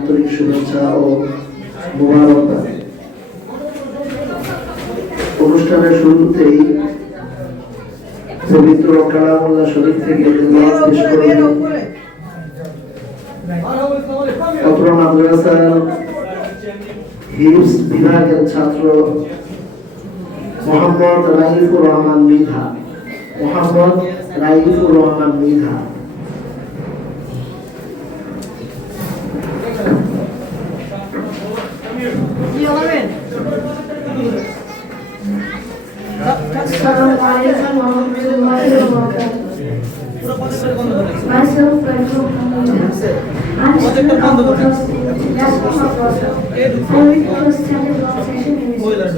আন্তরিক শুভেচ্ছা ও মোবারকবাদ। অনুষ্ঠানের শুরুতেই পবিত্র কালামুল্লাহ শরীফ থেকে তেলাওয়াত পেশ করবেন অত্র মাদ্রাসার হিফজ বিভাগের ছাত্র Mohammad রাইফুর Rahman Mridha. Assalamualaikum warahmatullahi wabarakatuh. Myself, Raifur Hamida. I'm a student of National Madrasa. I read the standard law section in Islam.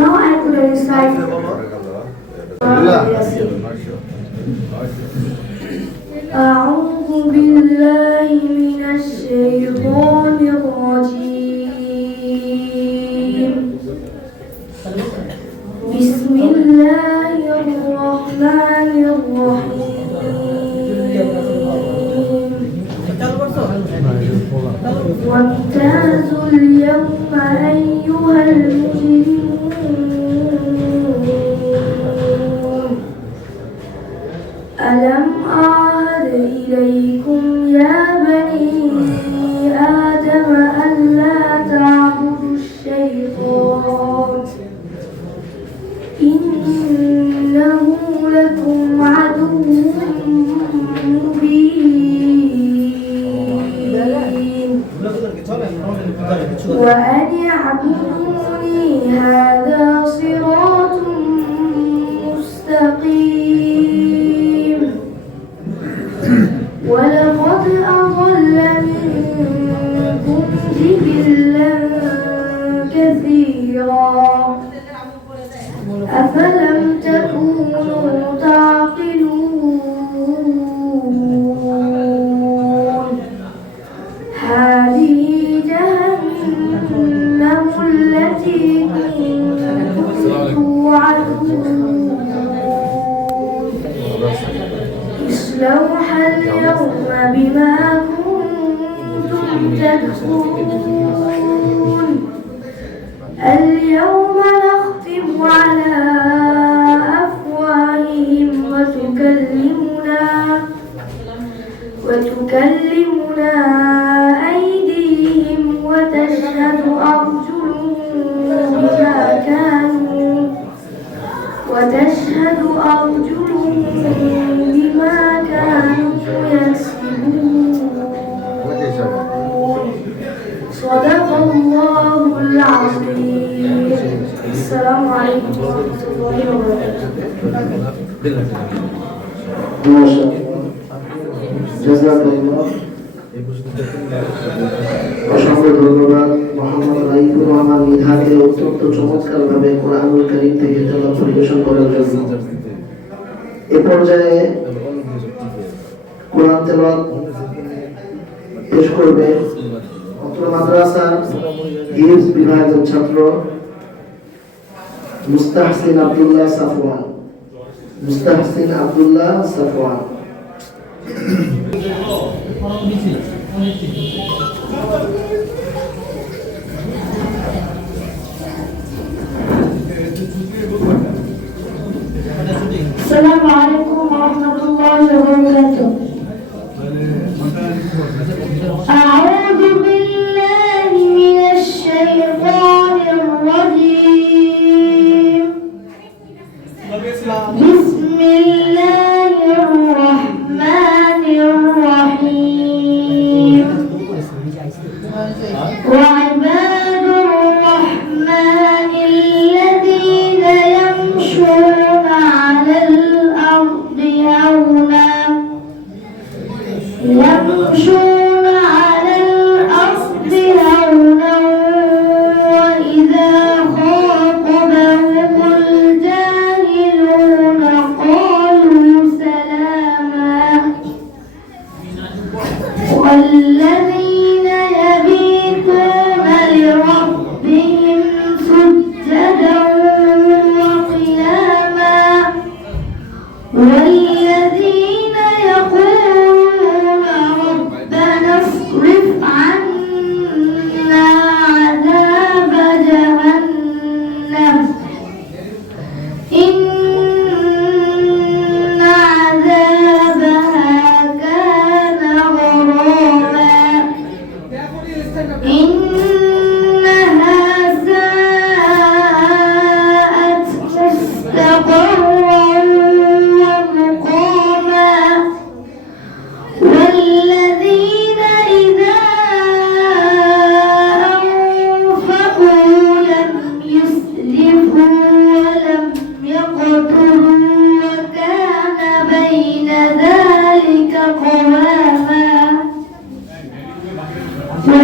Now I could recite أعوذ بالله من الشيطان الرجيم. بسم الله الرحمن الرحيم. وامتازوا اليوم أيها المجرمون ألم أعهد إليكم يا بني آدم ألا تعبدوا الشيطان إنه لكم عدو مبين وأن اعبدوني هذا صراط مستقيم ولقد أضل منكم جبلا كثيرا أفلم تكونوا تعقلون هذه جهنم التي كنتم توعدون اصلوها اليوم بما كنتم تكفرون اليوم نختم على أفواههم وتكلمنا أيديهم وتشهد أرجلهم بما كانوا يكسبون. صدق الله العظيم. السلام عليكم ورحمة الله وبركاته. অসংখ্য ধন্যবাদ মোহাম্মদ রাইফুর রহমান মৃধাকে অত্যন্ত চমৎকার ভাবে কোরআনুল কারীম থেকে তেলাওয়াত পরিবেশন করার জন্য। এ পর্যায়ে কোরআন তেলাওয়াত পেশ করবে অত্র মাদ্রাসার হিফজ বিভাগের ছাত্র মুস্তাহসিন Abdullah Safwan. السلام عليكم ورحمة الله وبركاته. أعوذ بالله من الشيطان الرجيم. بسم الله الرحمن الرحيم. وعباد الرحمن الذين يمشون على الأرض هونا وإذا خاطبهم الجاهلون قالوا سلاما والذين يبيتون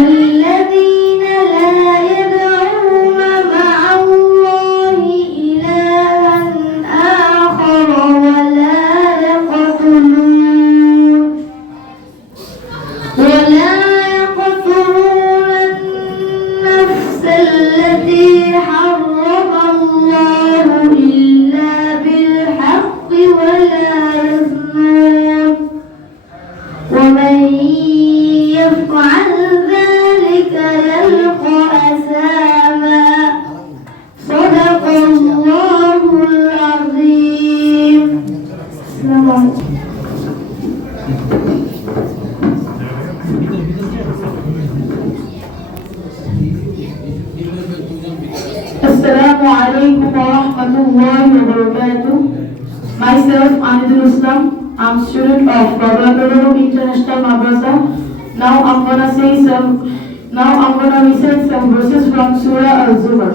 والذين لا يدعون مع الله إلها آخر ولا يقتلون النفس التي حرم الله إلا بالحق ولا يزنون ومن يفعل ذلك يلقى أثاما صدق الله العظيم. Assalamu alaikum wa rahmatullahi wa barakatuh. Myself, Anidul Islam. I'm student of Babla International Madrasa. Now I'm gonna recite some verses from Surah Al-Zumar.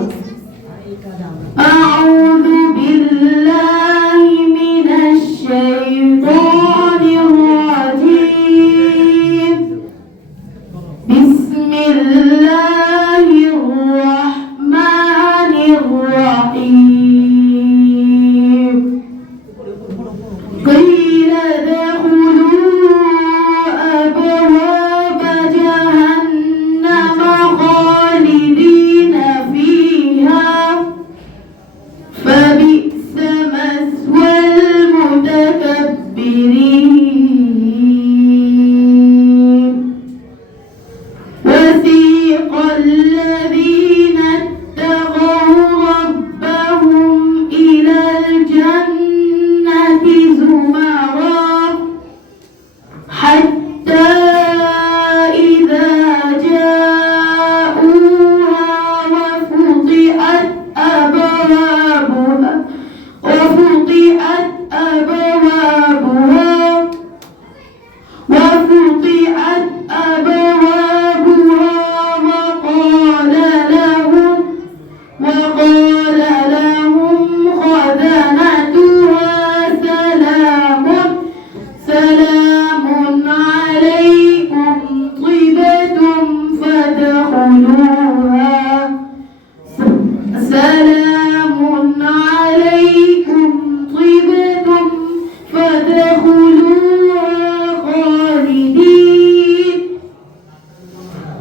أعوذ بالله من الشيطان الرجيم. بسم الله الرحمن الرحيم. قيل ادخلوا أبواب جهنم خالدين فيها فبئس مثوى المتكبرين. وسيق الذين اتقوا ربهم إلى الجنة زمرا حتى إذا جاءوها وفتحت أبوابها وقال لهم خزنتها سلام عليكم طبتم فادخلوها سلام عليكم طبتم فادخلوها خالدين.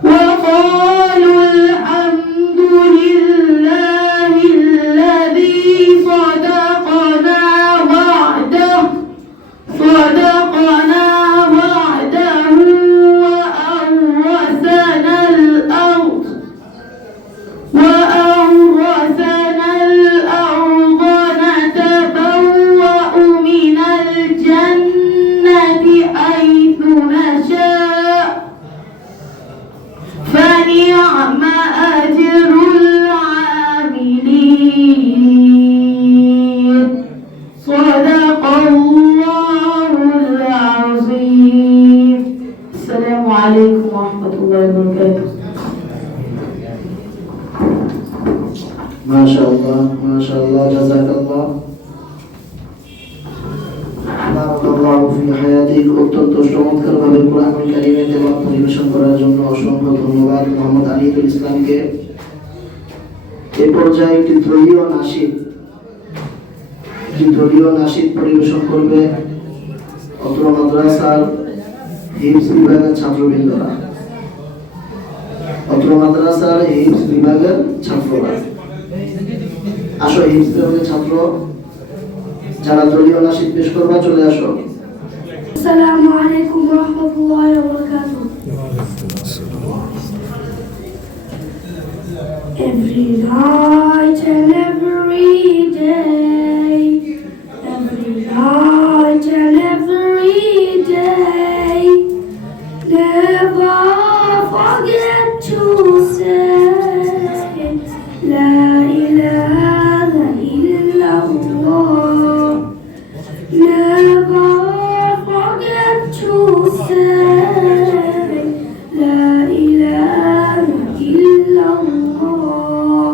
وقالوا الحمد لله الذي صدقنا وعده وأورثنا الأرض نتبوأ من الجنة حيث نشاء فنعم أجر العاملين. صدق الله العظيم. السلام عليكم ورحمة الله وبركاته. মাশাআল্লাহ জাযাকাল্লাহ বারাকাল্লাহু ফি হায়াতিক। অত্যন্ত চমৎকারভাবে কোরআনুল কারীমের তেলাওয়াত পরিবেশন করার জন্য অসংখ্য ধন্যবাদ মোহাম্মদ আনিদুল ইসলামকে। এই পর্যায়ে একটি দলীয় নাশিদ পরিবেশন করবে অত্র মাদ্রাসার হিফজ বিভাগের ছাত্রবৃন্দরা। আসো হিফজ বিভাগের ছাত্র যারা দলীয় নাশিদ পেশ করবা চলে আসো। আসসালামু আলাইকুম ওয়া রাহমাতুল্লাহি ওয়া বারাকাতুহু। Every night and every day, every night and every day, never forget to say La ilaha illallah. Never forget to say La ilaha illallah.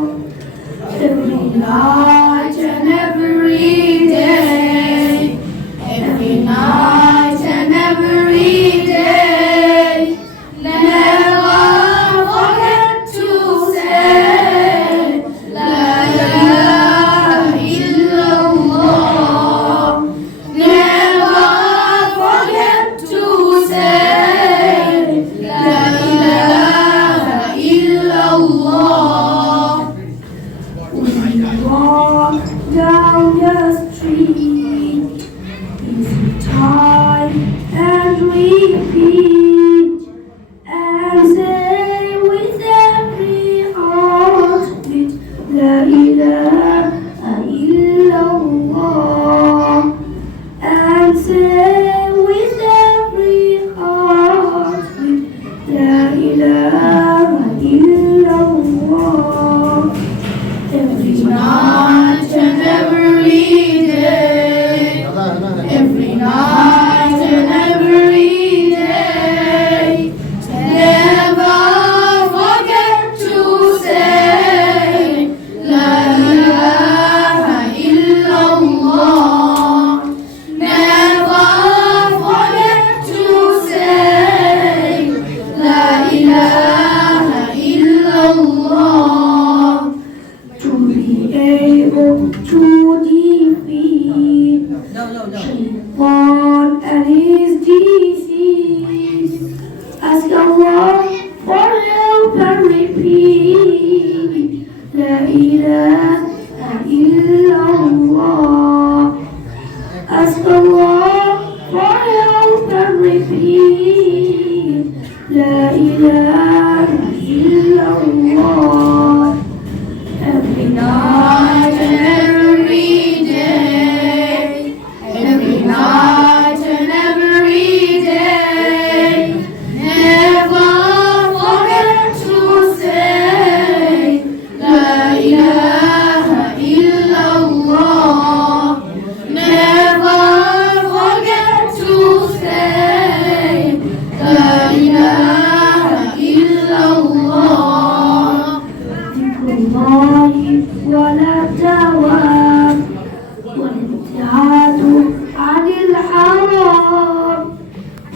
إلا الله. Every night and every day, every night and every day, never forget to say La ilaha illallah. Never forget to say La ilaha illallah. Dhikrullahi wala dawam, والابتعاد عن الحرام،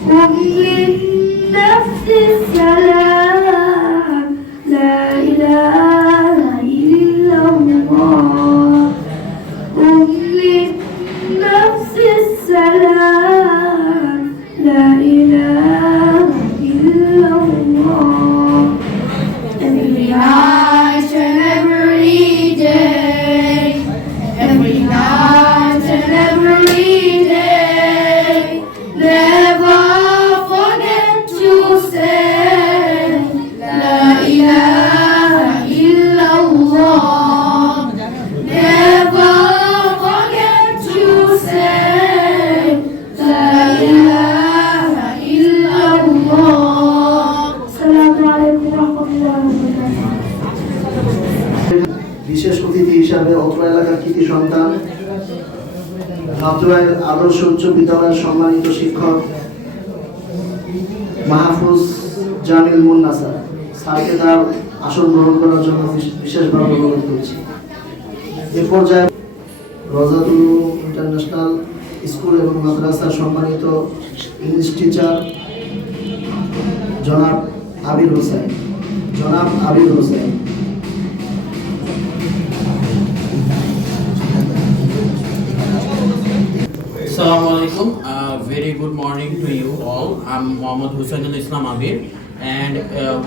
هم للنفس السلام. لا إله إلا الله. هم للنفس السلام. لا إله إلا الله. Every night and every day, every night and every day, never forget to say La ilaha illallah. Never forget to say La ilaha illallah. Assalamu alaikum wa rahmatullahi wa barakatuh. বিশেষ অতিথি হিসাবে অত্র এলাকার কৃতি সন্তান মাতৃ আদর্শ উচ্চ বিদ্যালয়ের সম্মানিত শিক্ষক মাহফুজ জামিল মুন্না স্যারকে তার আসন গ্রহণ করার জন্য বিশেষভাবে অনুরোধ করছি। এ পর্যায়ে রওজাতুল ইন্টারন্যাশনাল স্কুল এবং মাদ্রাসার সম্মানিত ইংলিশ টিচার জনাব Abir Hossain. Assalamu alaikum. Very good morning to you all. I'm Mohammad Hussain Islam Abir, and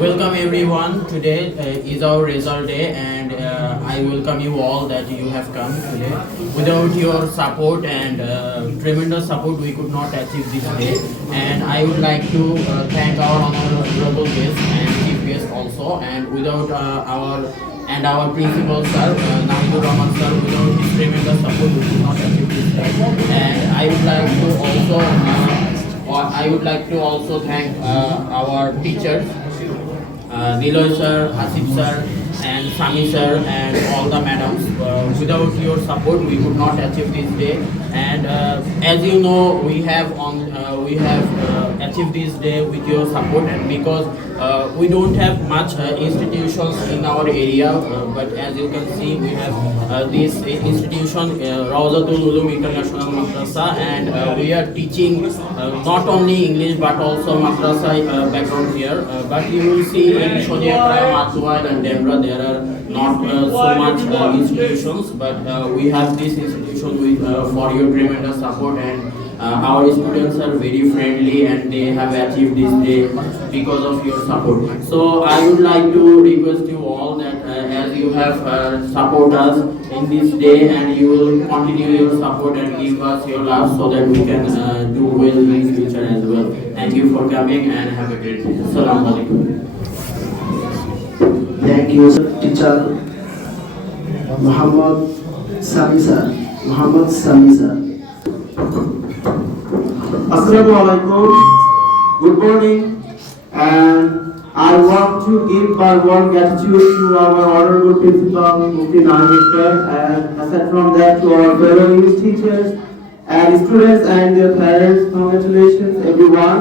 welcome everyone. Today is our result day, and I welcome you all that you have come today. Without your support and tremendous support, we could not achieve this day. And I would like to thank our honorable guests and chief guests also. And without our principal sir, Nahidur Rahman sir, without his tremendous support, we could not achieve this day. And I would like to also thank our teachers, Niloy sir, Hasib sir, and Sami sir, and all the madams. Without your support, we could not achieve this day. And as you know, we have achieved this day with your support, and because we don't have much institutions in our area, but as you can see, we have this institution, Rawzatul Ulum International Madrasa, and we are teaching not only English but also madrasa background here. But you will see in Shodiakra, Matsuwai, and Debra, there are not so much institutions, but we have this institution with for your tremendous support, and our students are very friendly and they have achieved this day because of your support. So I would like to request you all that as you have support us in this day, and you will continue your support and give us your love so that we can do well in future as well. Thank you for coming and have a great day. Assalamu alaikum. Thank you, teacher Muhammad Sami sir. Assalamu alaikum. Good morning, and I want to give my warm gratitude to our honorable principal Mufti Nahir, and aside from that to our fellow English teachers and students and their parents. Congratulations everyone,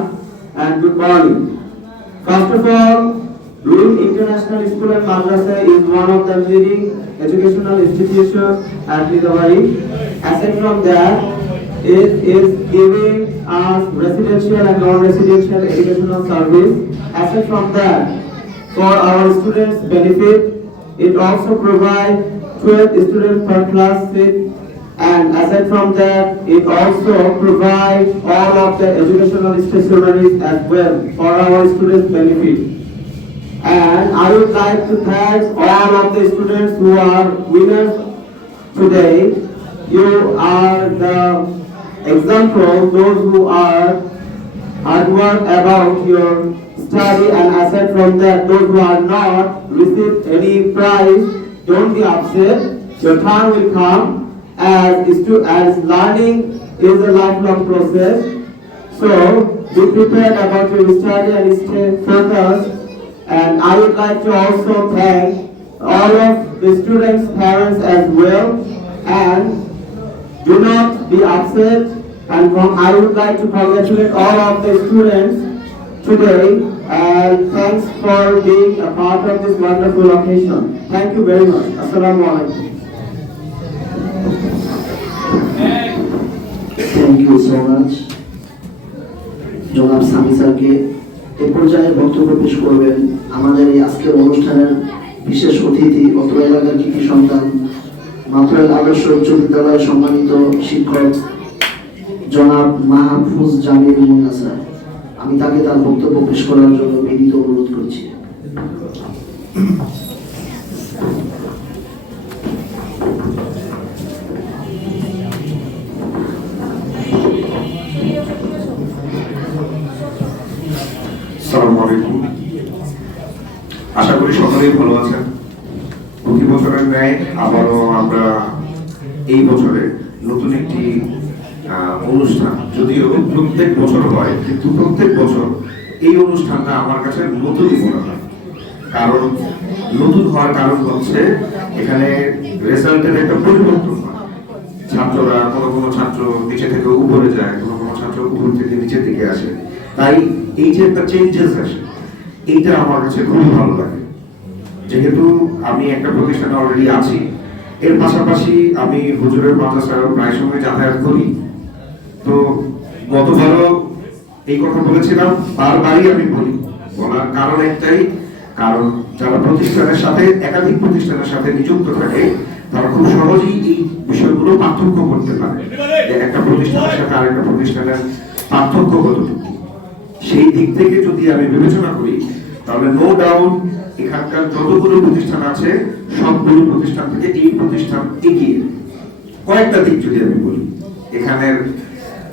and good morning. First of all, Ulum International School and Madrasa is one of the leading educational institutions at Nidawari. Aside from that, it is giving us residential and non-residential educational service. Aside from that, for our students' benefit, it also provides 12 students per class seat, and aside from that, it also provides all of the educational stationeries as well for our students' benefit. And I would like to thank all of the students who are winners today. You are the example, those who are hard work about your study, and aside from that, those who are not receive any prize, don't be upset. Your time will come, as learning is a lifelong process. So be prepared about your study and stay focused. And I would like to also thank all of the students' parents as well. And do not be upset. And I would like to congratulate all of the students today. And thanks for being a part of this wonderful occasion. Thank you very much. Assalamu alaikum. Thank you so much. জনাব সামি স্যারকে এ পর্যায়ে বক্তব্য পেশ করবেন আমাদের এই আজকের অনুষ্ঠানের বিশেষ অতিথি, অত্র এলাকার কৃতি সন্তান, মাতোয়াল আদর্শ উচ্চ বিদ্যালয়ের সম্মানিত শিক্ষক জনাব মাহফুজ জামিল মুন্না স্যার। আমি তাকে তার বক্তব্য পেশ করার জন্য বিনীত অনুরোধ করছি। আসসালামু আলাইকুম। আশা করি সকলেই ভালো আছেন। প্রতি বছরের ন্যায় আবারও আমরা এই বছরে নতুন একটি অনুষ্ঠান, যদিও প্রত্যেক বছর হয়, কিন্তু প্রত্যেক বছর এই অনুষ্ঠানটা আমার কাছে নতুনই মনে হয়। কারণ নতুন হওয়ার কারণ হচ্ছে এখানে রেজাল্টের একটা পরিবর্তন হয়। ছাত্ররা কোনো ছাত্র নিচে থেকে উপরে যায়, কোনো ছাত্র উপর থেকে নিচের দিকে আসে। তাই এই যে একটা চেঞ্জেস আসে, এইটা আমার কাছে খুবই ভালো লাগে। যেহেতু আমি একটা প্রতিষ্ঠানে অলরেডি আছি, এর পাশাপাশি আমি হুজুরের মাদ্রাসায় প্রায় সময় যাতায়াত করি। তো গতবারও এই কথা বলেছিলাম, বারবারই আমি বলার কারণ একটাই, কারণ যারা প্রতিষ্ঠানের সাথে একাধিক প্রতিষ্ঠানের সাথে নিযুক্ত থাকে তারা খুব সহজেই এই বিষয়গুলো পার্থক্য করতে পারে যে একটা প্রতিষ্ঠানের সাথে আরেকটা প্রতিষ্ঠানের পার্থক্য কতটুকু। সেই দিক থেকে যদি আমি বিবেচনা করি তাহলে নো ডাউট এখানকার যতগুলো প্রতিষ্ঠান আছে সবগুলো প্রতিষ্ঠান থেকে এই প্রতিষ্ঠান এগিয়ে। কয়েকটা দিক যদি আমি বলি, এখানের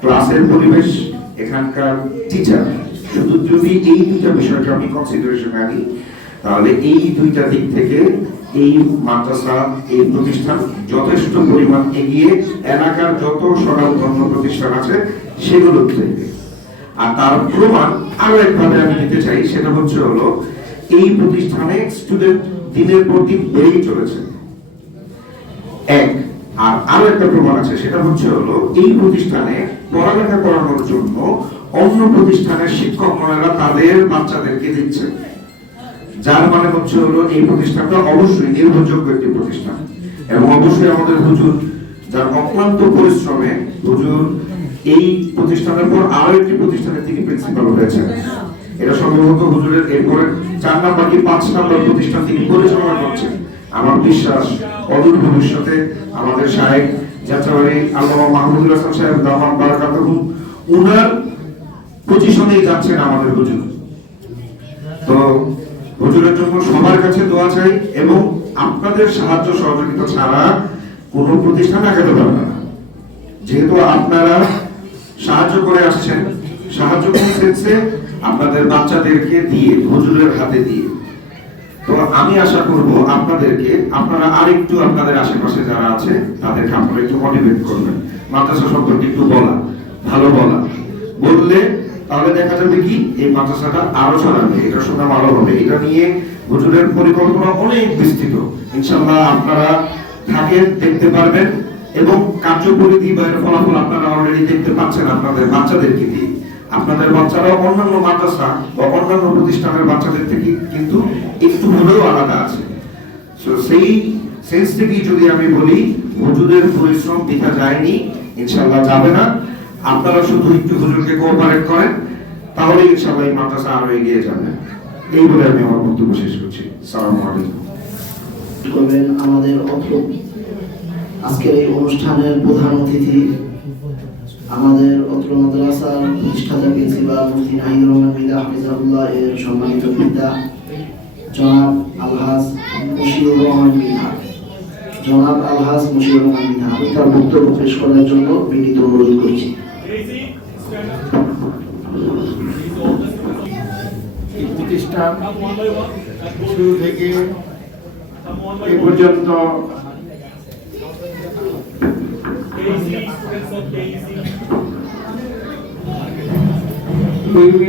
ক্লাসের পরিবেশ, এখানকার টিচার, শুধু যদি এই দুইটা বিষয়কে আমি কনসিডারেশনে আনি তাহলে এই দুইটা দিক থেকে এই মাদ্রাসা, এই প্রতিষ্ঠান যথেষ্ট পরিমাণ এগিয়ে এলাকার যত স্বনামধন্য প্রতিষ্ঠান আছে সেগুলোর থেকে। আর তার প্রমাণ আরো একভাবে আমি দিতে চাই, সেটা হচ্ছে হলো এই প্রতিষ্ঠানে স্টুডেন্ট দিনের পর দিন বেড়েই চলেছে এক। আর আরো একটা প্রমাণ আছে, সেটা হচ্ছে হলো এই প্রতিষ্ঠানে পড়ালেখা করানোর জন্য অন্য প্রতিষ্ঠানের শিক্ষকরা তাদের বাচ্চাদেরকে দিচ্ছে, যার মানে হচ্ছে হলো এই প্রতিষ্ঠানটা অবশ্যই নির্ভরযোগ্য একটি প্রতিষ্ঠান। এবং অবশ্যই আমাদের হুজুর যার অক্লান্ত পরিশ্রমে হুজুর এই প্রতিষ্ঠানের পর আরো একটি প্রতিষ্ঠানে তিনি প্রিন্সিপাল হয়েছেন। এটা সম্ভবত হুজুরের এরপরে 4 নাম্বার কি 5 নাম্বার প্রতিষ্ঠান তিনি পরিচালনা করছেন। আমার বিশ্বাস অদূর ভবিষ্যতে আমাদের শায়েখ যাত্রাবাড়ি আল্লামা মাহমুদুল হাসান সাহেব দামান বারাকাতুহু উনার পজিশনেই যাচ্ছেন আমাদের হুজুর। তো হুজুরের জন্য সবার কাছে দোয়া চাই, এবং আপনাদের সাহায্য সহযোগিতা ছাড়া কোনো প্রতিষ্ঠান আগাতে পারবে না। যেহেতু আপনারা সাহায্য করে আসছেন, সাহায্য করতেছে আপনাদের বাচ্চাদেরকে দিয়ে, হুজুরের হাতে দিয়ে। তো আমি আশা করব আপনাদেরকে, আপনারা আরেকটু আপনাদের আশেপাশে যারা আছে তাদেরকে আপনারা একটু মোটিভেট করবেন, মাদ্রাসা সম্পর্কে একটু বলা, ভালো বললে তাহলে দেখা যাবে কি এই মাদ্রাসাটা আরো ছড়াবে, এটা সুনাম আরো হবে। এটা নিয়ে হুজুরের পরিকল্পনা অনেক বিস্তৃত। ইনশাআল্লাহ আপনারা থাকেন, দেখতে পারবেন, এবং কার্যপরিধি বা ফলাফল আপনারা অলরেডি দেখতে পাচ্ছেন আপনাদের বাচ্চাদেরকে দিয়ে। আপনাদের বাচ্চারা অন্যান্য মাদ্রাসা বা অন্যান্য প্রতিষ্ঠানের বাচ্চাদের থেকে কিন্তু একটু হলেও আলাদা আছে। সো সেই সেন্স থেকেই যদি আমি বলি হুজুরের পরিশ্রম বৃথা যায়নি, ইনশাআল্লাহ যাবে না। আপনারা শুধু একটু হুজুরকে কোঅপারেট করেন, তাহলে ইনশাআল্লাহ এই মাদ্রাসা আরো এগিয়ে যাবে। এই বলে আমি আমার বক্তব্য শেষ করছি। আসসালামু আলাইকুম। করবেন আমাদের আজকের এই অনুষ্ঠানের প্রধান অতিথি, আমাদের অত্র মাদ্রাসার প্রতিষ্ঠাতা প্রিন্সিপাল মুফতি নাহিদুর রহমান মিদা হাফিজাহুল্লাহ এর সম্মানিত পিতা জনাব আলহাজ মুশিউর রহমান মিধা। আমি তার বক্তব্য পেশ করার জন্য বিনীত অনুরোধ করছি। প্রতিষ্ঠান শুরু থেকে এ পর্যন্ত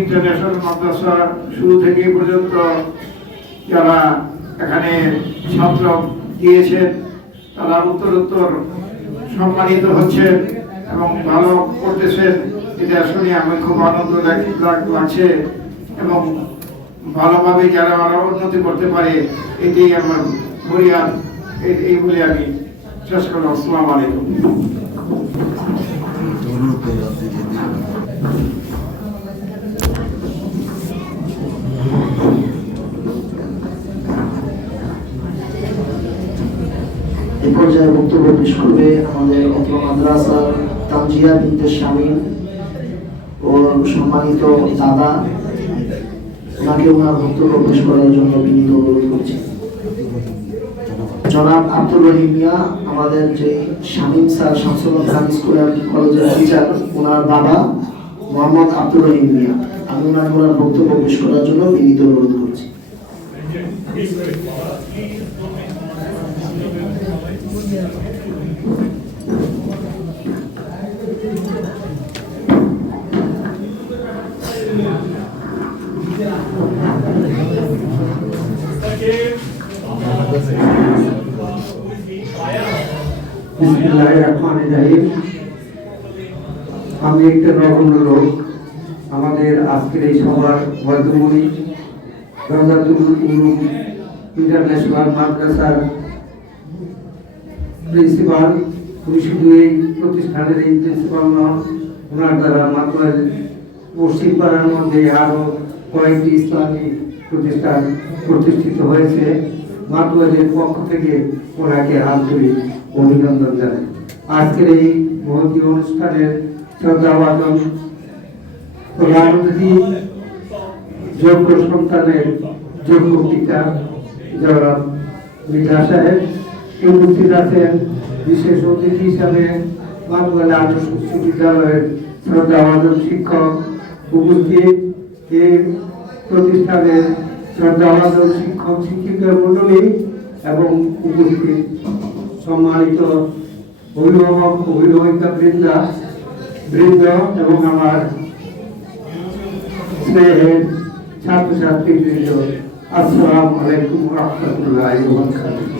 ইন্টারন্যাশনাল মাদ্রাসা শুরু থেকে এ পর্যন্ত যারা এখানে ছাত্র দিয়েছেন তারা উত্তরোত্তর সম্মানিত হচ্ছেন এবং ভালো করতেছেন, এটা শুনে আমি খুব আনন্দ লাগছে এবং ভালোভাবে যারা আরো উন্নতি করতে পারে এটাই আমার ফরিয়াদ, এই বলে আমি শেষ করলাম। আসসালামু আলাইকুম। এই পর্যায়ে বক্তব্য পেশ করবে আমাদের অত্র মাদ্রাসার তানজিয়া বিনতে শামীম ও সম্মানিত দাদা, ওনাকে ওনার বক্তব্য পেশ করার জন্য বিনীত অনুরোধ করছি। জনাব আব্দুর রহিম মিয়া, আমাদের যে Shamim sir Shamsul Khan school and কলেজের টিচার, ওনার বাবা মোহাম্মদ আব্দুর রহিম মিয়া, আমি ওনাকে ওনার বক্তব্য পেশ করার জন্য বিনীত অনুরোধ করছি। আমি একটা নগণ্য লোক। আমাদের আজকের এই সভার বর্ধমানী রওজাতুল উলুম ইন্টারন্যাশনাল মাদ্রাসার প্রিন্সিপাল, উনি শুধু এই প্রতিষ্ঠানের এই প্রিন্সিপাল নন, ওনার দ্বারা মাত্রার পশ্চিম পাড়ার মধ্যে আরও কয়েকটি ইসলামী প্রতিষ্ঠান প্রতিষ্ঠিত হয়েছে। মাতোয়াদের পক্ষ থেকে ওনাকে আন্তরিক অভিনন্দন জানাই। আজকের এই মহতী অনুষ্ঠানের শ্রদ্ধাভাজন প্রধান অতিথি, যোগ্য সন্তানের যোগ্য পিতা জনাব মির্জা সাহেব, উপস্থিত আছেন বিশেষ অতিথি হিসাবে মাতোয়ালা আদর্শ উচ্চ বিদ্যালয়ের শ্রদ্ধাভাজন শিক্ষক, উপস্থিত এই প্রতিষ্ঠানের শ্রদ্ধাভাজন শিক্ষক শিক্ষিকা মণ্ডলী এবং উপস্থিত সম্মানিত অভিভাবক অভিভাবিকা বৃন্দ এবং আমার স্নেহের ছাত্রছাত্রী বৃন্দ, আসসালামু আলাইকুম রাহমাতুল্লাহি ওয়া বারাকাতুহু।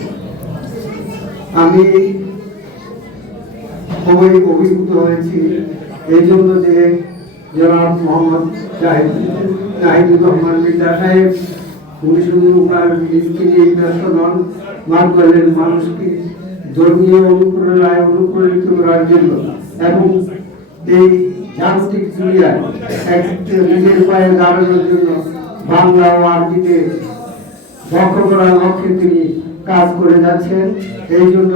আমি খুবই অভিভূত হয়েছি এই জন্য যে জনাব মোহাম্মদ জাহিদুর রহমান মির্জা সাহেব, উনি শুধু ওনার নন, মাতোয়ারের মানুষকে ধর্মীয় অনুপ্রেরণায় অনুপ্রাণিত করার জন্য এবং এই যান্ত্রিক দুনিয়ায় নিজের পায়ে দাঁড়ানোর জন্য বাংলা ও আরবিতে দক্ষ করার লক্ষ্যে তিনি কাজ করে যাচ্ছেন। এই জন্য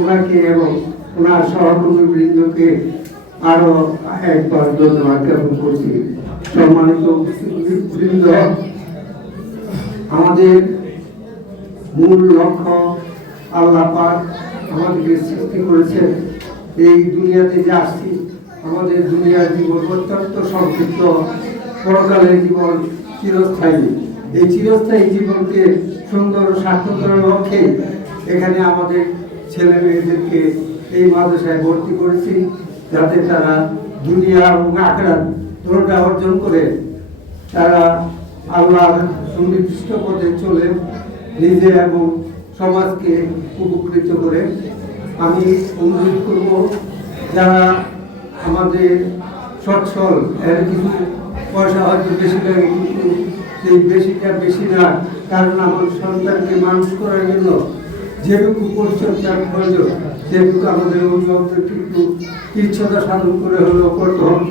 ওনাকে এবং ওনার সহকর্মীবৃন্দকে আরো একবার ধন্যবাদ জ্ঞাপন করছি। সম্মানিত বৃন্দ, আমাদের মূল লক্ষ্য আল্লাহ পাক আমাদেরকে সৃষ্টি করেছেন। এই দুনিয়াতে যে আসছি, আমাদের দুনিয়ার জীবন অত্যন্ত সংক্ষিপ্ত, পরকালের জীবন চিরস্থায়ী। এই চিরস্থায়ী জীবনকে সুন্দর সার্থকের লক্ষ্যে এখানে আমাদের ছেলে মেয়েদেরকে এই মাদ্রাসায় ভর্তি করেছি, যাতে তারা দুনিয়া এবং আখিরাত দুটোটা অর্জন করে তারা আল্লাহর সুনির্দিষ্ট পথে চলে নিজে এবং সমাজকে উপকৃত করে। আমি অনুরোধ করব, যারা আমাদের সচ্ছল, এর কিছু পয়সা হয়তো বেশি লাগে, কিন্তু সেই বেশিটা বেশি না, কারণ আমার সন্তানকে মানুষ করার জন্য যেটুকু পরিচর্যার প্রয়োজন সেটুকু আমাদের অভিভাবকদেরকে একটু ইচ্ছতা সাধন করে হলেও করতে হবে।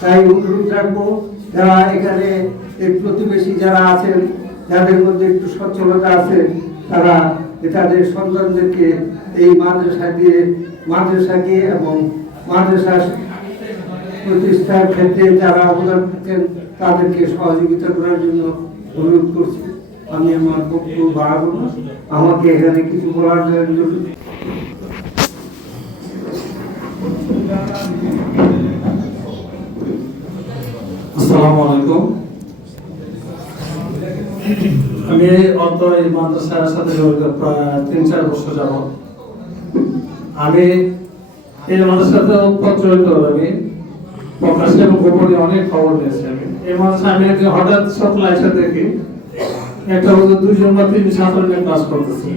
তাই অনুরোধ রাখবো, যারা এখানে এই প্রতিবেশী যারা আছেন, যাদের মধ্যে একটু সচ্ছলতা আছে, তারা তাদের সন্তানদেরকে এই মাদ্রাসাকে এবং মাদ্রাসা প্রতিষ্ঠার ক্ষেত্রে যারা অবদান রাখছেন তাদেরকে সহযোগিতা করার জন্য অনুরোধ করছি। আমি আমার বক্তব্য বাড়াবো না, আমাকে এখানে কিছু বলার জন্য আসসালামু আলাইকুম। আমি অত এই মাদ্রাসার সাথে জড়িত প্রায় 3-4 বছর যাবত। আমি এই মাদ্রাসাতে জড়িত, আমি প্রকাশ্যে এবং গোপনে অনেক খবর নিয়েছি। আমি এই মাদ্রাসায় আমি একদিন হঠাৎ সকালে এসে দেখি একটা হুজুর 2 বা 3 ছাত্র নিয়ে ক্লাস করতেছে।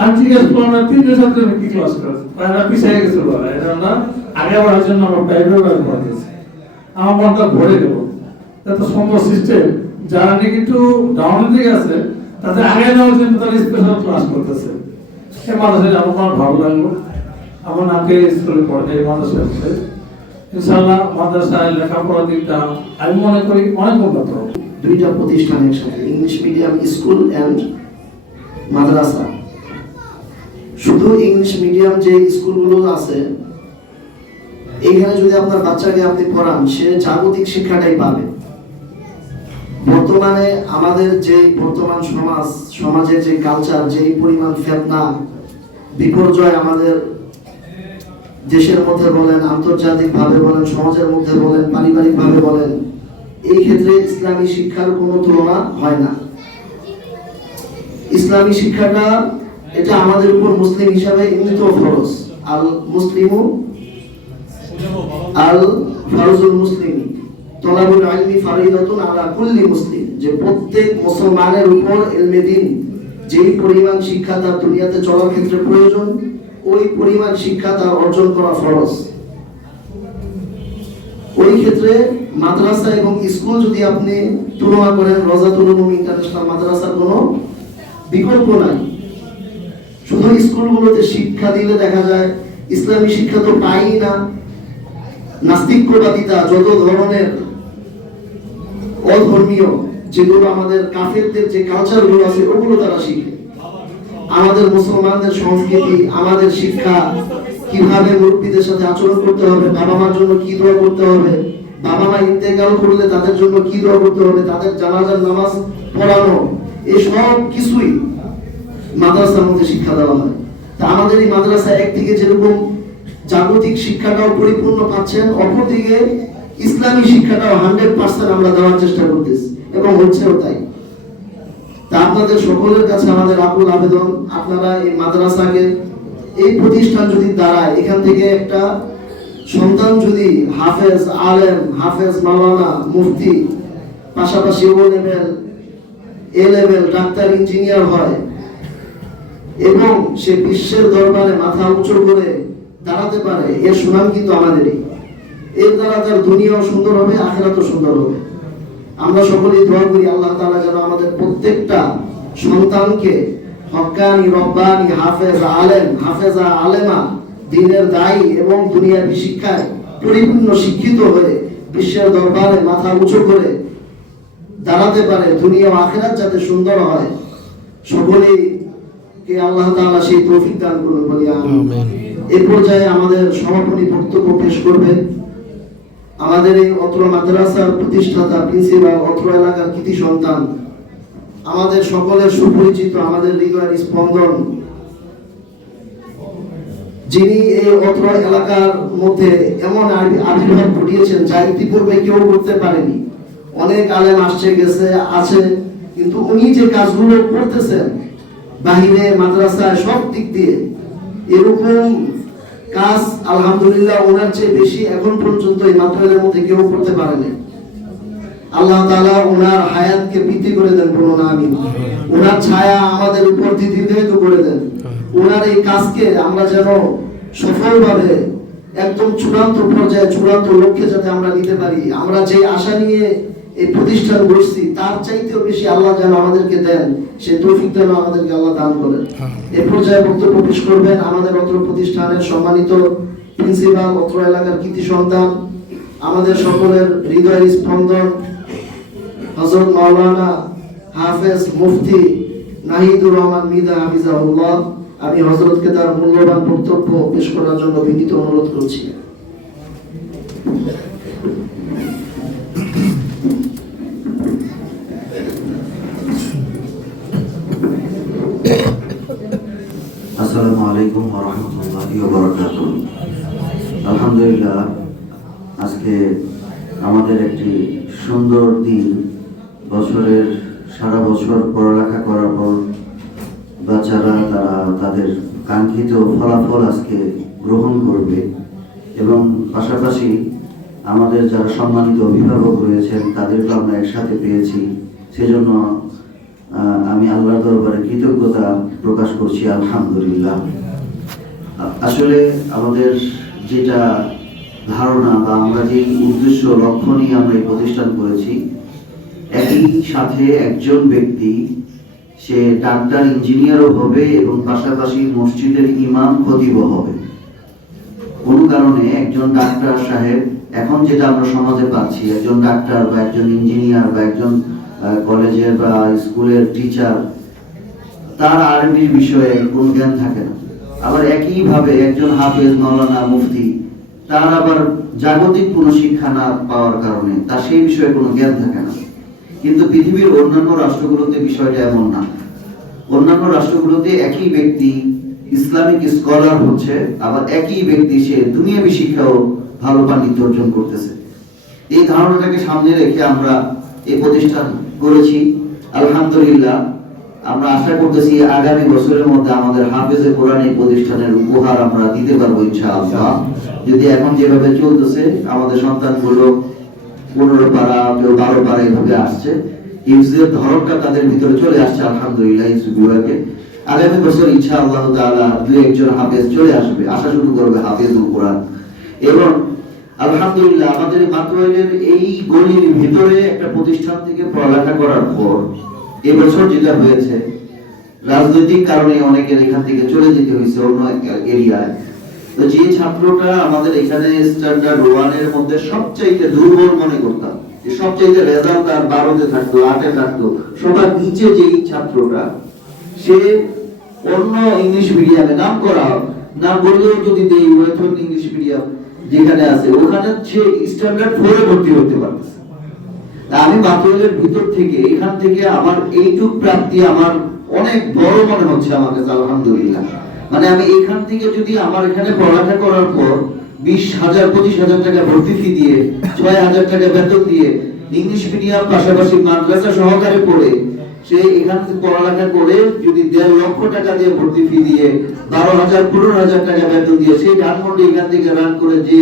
আমি জিজ্ঞেস করলাম 3 ছাত্র কি ক্লাস করছে, তারা পিছিয়ে গেছিল, এরা না আগে বাড়ার জন্য আমরা প্রাইভেট পড়াতেছি। আমার মনটা ভরে গেল, এত সুন্দর সিস্টেম। যারা নাকি একটু ডাউনের দিকে আছে তাদের আগে নেওয়ার জন্য তারা স্পেশাল ক্লাস করতেছে। এই মাদ্রাসায় আমার ভালো লাগলো। আমার নামকে স্কুলে পড়ে এই মাদ্রাসায়, ইনশাআল্লাহ মাদ্রাসায় লেখাপড়ার দিকটা আমি মনে করি অনেক উন্নত হবে। 2টা প্রতিষ্ঠান একসাথে, ইংলিশ মিডিয়াম স্কুল অ্যান্ড মাদ্রাসা। শুধু ইংলিশ মিডিয়াম যে স্কুলগুলো আছে, এখানে যদি আপনার বাচ্চাকে আপনি পড়ান, সে জাগতিক শিক্ষাটাই পাবে। বর্তমানে আমাদের যে বর্তমান সমাজের যে কালচার, যে পরিমাণ ফেতনা বিপর্যয় আমাদের দেশের মধ্যে বলেন, আন্তর্জাতিক ভাবে বলেন, সমাজের মধ্যে বলেন, পারিবারিক ভাবে বলেন, এই ক্ষেত্রে ইসলামী শিক্ষার কোনো তুলনা হয় না। ইসলামী শিক্ষাটা এটা আমাদের উপর মুসলিম হিসাবে এমনিত ফরজ। আল মুসলিমু আল ফরজুল মুসলিম তলাবুল ইলমি ফারিদাতুন আলা কুল্লি মুসলিম, যে প্রত্যেক মুসলমানের উপর ইলমে দ্বীন যেই পরিমাণ শিক্ষা তার দুনিয়াতে চলার ক্ষেত্রে প্রয়োজন, ওই পরিমাণ শিক্ষা তার অর্জন করা ফরজ। ওই ক্ষেত্রে মাদ্রাসা এবং স্কুল যদি আপনি তুলনা করেন, রওজাতুল উলুম ইন্টারন্যাশনাল মাদ্রাসার কোনো বিকল্প নাই। শুধু স্কুলগুলোতে শিক্ষা দিলে দেখা যায় ইসলামী শিক্ষা তো পাই না, নাস্তিকবাদিতা, যত ধরনের অধর্মীয় যেগুলো আমাদের কাফেরদের যে কালচারগুলো আছে ওগুলো তারা শিখে। আমাদের মুসলমানদের সংস্কৃতি, আমাদের শিক্ষা, কিভাবে মুরব্বীদের সাথে আচরণ করতে হবে, বাবা মার জন্য কি দোয়া করতে হবে, বাবা মা ইন্তেকাল করলে তাদের জন্য কি দোয়া করতে হবে, তাদের জানাজার নামাজ পড়ানো, এই সব কিছুই মাদ্রাসার মধ্যে শিক্ষা দেওয়া হয়। তা আমাদের এই মাদ্রাসা একদিকে যেরকম জাগতিক শিক্ষাটাও পরিপূর্ণ পাচ্ছেন, অপরদিকে ইসলামী শিক্ষাটাও 100% আমরা দেওয়ার চেষ্টা করতেছি এবং হচ্ছেও তাই। তা আপনাদের সকলের কাছে আমাদের আকুল আবেদন, আপনারা এই মাদ্রাসাকে, এই প্রতিষ্ঠান যদি দাঁড়ায়, এখান থেকে একটা সন্তান যদি হাফেজ আলেম, হাফেজ মাওলানা, মুফতি, পাশাপাশি O level, A level, doctor, engineer হয় এবং সে বিশ্বের দরবারে মাথা উঁচু করে দাঁড়াতে পারে, এর সুনাম কিন্তু আমাদেরই। এর দ্বারা তার দুনিয়াও সুন্দর হবে, আখিরাতও সুন্দর হবে। আমরা সকলেই দোয়া করি আল্লাহ তাআলা যেন আমাদের প্রত্যেকটা সন্তানকে হক্কানি, রব্বানি, হাফেজ আলেম, হাফেজা আলেমা, দ্বীনের দায়ী এবং দুনিয়াবী শিক্ষায় পরিপূর্ণ শিক্ষিত হয়ে বিশ্বের দরবারে মাথা উঁচু করে দাঁড়াতে পারে, দুনিয়া ও আখিরাত যাতে সুন্দর হয়। সকলেই কে আল্লাহ তাআলা সেই তৌফিক দান করুন বলি আমিন। এই পর্যায়ে আমাদের সমাপনী বক্তব্য পেশ করবেন আমাদের এই অত্র মাদ্রাসার প্রতিষ্ঠাতা, প্রিন্সিপাল, অত্র এলাকার কৃতি সন্তান, আমাদের সকলের সুপরিচিত, আমাদের হৃদয়ের স্পন্দন, যিনি এই অত্র এলাকার মধ্যে এমন আবির্ভাব ঘটিয়েছেন যা ইতিপূর্বে কেউ করতে পারেনি। অনেক আলেম আসছে গেছে আছে, কিন্তু উনি যে কাজগুলো করতেছেন বাহিরে, মাদ্রাসায়, সব দিক দিয়ে এরকম কাজ আলহামদুলিল্লাহ ওনার চেয়ে বেশি এখন পর্যন্ত এই মাদ্রাসার মধ্যে কেউ করতে পারেনি। আল্লাহ তাআলা ওনার হায়াতকে বৃদ্ধি করে দেন, বলুন আমিন। ওনার ছায়া আমাদের উপর দীর্ঘায়িত করে দেন। ওনার এই কাজকে আমরা যেন সফলভাবে একদম চূড়ান্ত পর্যায়ে, চূড়ান্ত লক্ষ্যে যাতে আমরা নিতে পারি। আমরা যে আশা নিয়ে এই প্রতিষ্ঠান বসছি তার চাইতেও বেশি আল্লাহ যেন আমাদেরকে দেন, সে তৌফিক যেন আমাদেরকে আল্লাহ দান করেন। এই পর্যায়ে বক্তব্য পেশ করবেন আমাদের অত্র প্রতিষ্ঠানের সম্মানিত প্রিন্সিপাল, অত্র এলাকার কৃতি সন্তান, আমাদের সকলের হৃদয়ের স্পন্দন, হযরত মাওলানা হাফেজ মুফতি নাহিদুর রহমান মিদা হাফিজাহুল্লাহ। আমি হযরতকে তার মূল্যবান বক্তব্য পেশ করার জন্য বিনীত অনুরোধ করছি। আসসালামু আলাইকুম ওয়া রাহমাতুল্লাহি ওয়া বারাকাতুহু। আলহামদুলিল্লাহ, আজকে আমাদের একটি সুন্দর দিন, বছরের সারা বছর পড়ালেখা করার পর বাচ্চারা তারা তাদের কাঙ্ক্ষিত ফলাফল আজকে গ্রহণ করবে এবং পাশাপাশি আমাদের যারা সম্মানিত অভিভাবক রয়েছেন তাদেরকে আমরা একসাথে পেয়েছি, সেজন্য আমি আল্লাহর দরবারে কৃতজ্ঞতা প্রকাশ করছি, আলহামদুলিল্লাহ। আসলে আমাদের যেটা ধারণা বা আমরা যে উদ্দেশ্য লক্ষ্য নিয়ে আমরা এই প্রতিষ্ঠান করেছি, একই সাথে একজন ব্যক্তি সে ডাক্তার ইঞ্জিনিয়ারও হবে এবং পাশাপাশি মসজিদের ইমাম খতিবও হবে। কোনো কারণে একজন ডাক্তার সাহেব, এখন যেটা আমরা সমাজে পাচ্ছি, একজন ডাক্তার বা একজন ইঞ্জিনিয়ার বা একজন কলেজের বা স্কুলের টিচার, তার আরবির বিষয়ে কোনো জ্ঞান থাকে না। আবার একইভাবে একজন হাফেজ, মাওলানা, মুফতি, তার আবার জাগতিক কোনো শিক্ষা না পাওয়ার কারণে তার সেই বিষয়ে কোনো জ্ঞান থাকে না। কিন্তু পৃথিবীর অন্যান্য রাষ্ট্রগুলোতে বিষয়টা এমন না। অন্যান্য রাষ্ট্রগুলোতে একই ব্যক্তি ইসলামিক স্কলার হচ্ছে, আবার একই ব্যক্তি সে দুনিয়াবী শিক্ষাও ভালো পাণ্ডিত্য অর্জন করতেছে। এই ধারণাটাকে সামনে রেখে আমরা এই প্রতিষ্ঠান করেছি। আলহামদুলিল্লাহ, আমরা আশা করতেছি আগামী বছরের মধ্যে আমাদের হাফেজে কোরআন এই প্রতিষ্ঠানের উপহার আমরা দিতে পারবো ইনশাআল্লাহ। যদি এখন যেভাবে চলতেছে আমাদের সন্তানগুলো 15 পারা, কেউ 12 পারা এইভাবে আসছে, হিফজের ধরনটা তাদের ভিতরে চলে আসছে আলহামদুলিল্লাহ। বিভাগে আগামী বছর ইনশাআল্লাহ তাআলা 2-1 হাফেজ চলে আসবে, আসা শুরু করবে হাফেজুল কোরআন। এবং আলহামদুলিল্লাহ আমাদের মাতোয়াইলের এই গলির ভিতরে একটা প্রতিষ্ঠান থেকে পড়ালেখা করার পর এবছর যেটা হয়েছে, রাজনৈতিক কারণে অনেকের এখান থেকে চলে যেতে হয়েছে অন্য এরিয়ায়। তো যে ছাত্রটা আমাদের এখানে স্ট্যান্ডার্ড 1 এর মধ্যে সবচাইতে দুর্বল মনে করতাম, যে সবচাইতে রেজাল্ট তার 12-তে থাকতো, 8-এ থাকতো, সবার নিচে যেই ছাত্রটা, সে অন্য ইংলিশ মিডিয়ামে নাম করা, না বললেও যদি দেই ওয়েথন ইংলিশ মিডিয়াম যেখানে আছে, ওখানে সে স্ট্যান্ডার্ড 4 এ ভর্তি হতে পারতেছে। আমি মাতোয়াইলের ভিতর থেকে, এখান থেকে আমার এইটুক প্রাপ্তি আমার অনেক বড় মনে হচ্ছে আমার কাছে, আলহামদুলিল্লাহ। মানে আমি এখান থেকে যদি আমার এখানে পড়ালেখা করার পর 20,000-25,000 টাকা ভর্তি ফি দিয়ে, 6,000 টাকা বেতন দিয়ে ইংলিশ মিডিয়াম পাশাপাশি মাদ্রাসা সহকারে পড়ে সে এখান থেকে পড়ালেখা করে যদি 1.5 লক্ষ টাকা দিয়ে ভর্তি ফি দিয়ে 12,000-15,000 টাকা বেতন দিয়ে সেই ধানমন্ডি এখান থেকে রান করে যে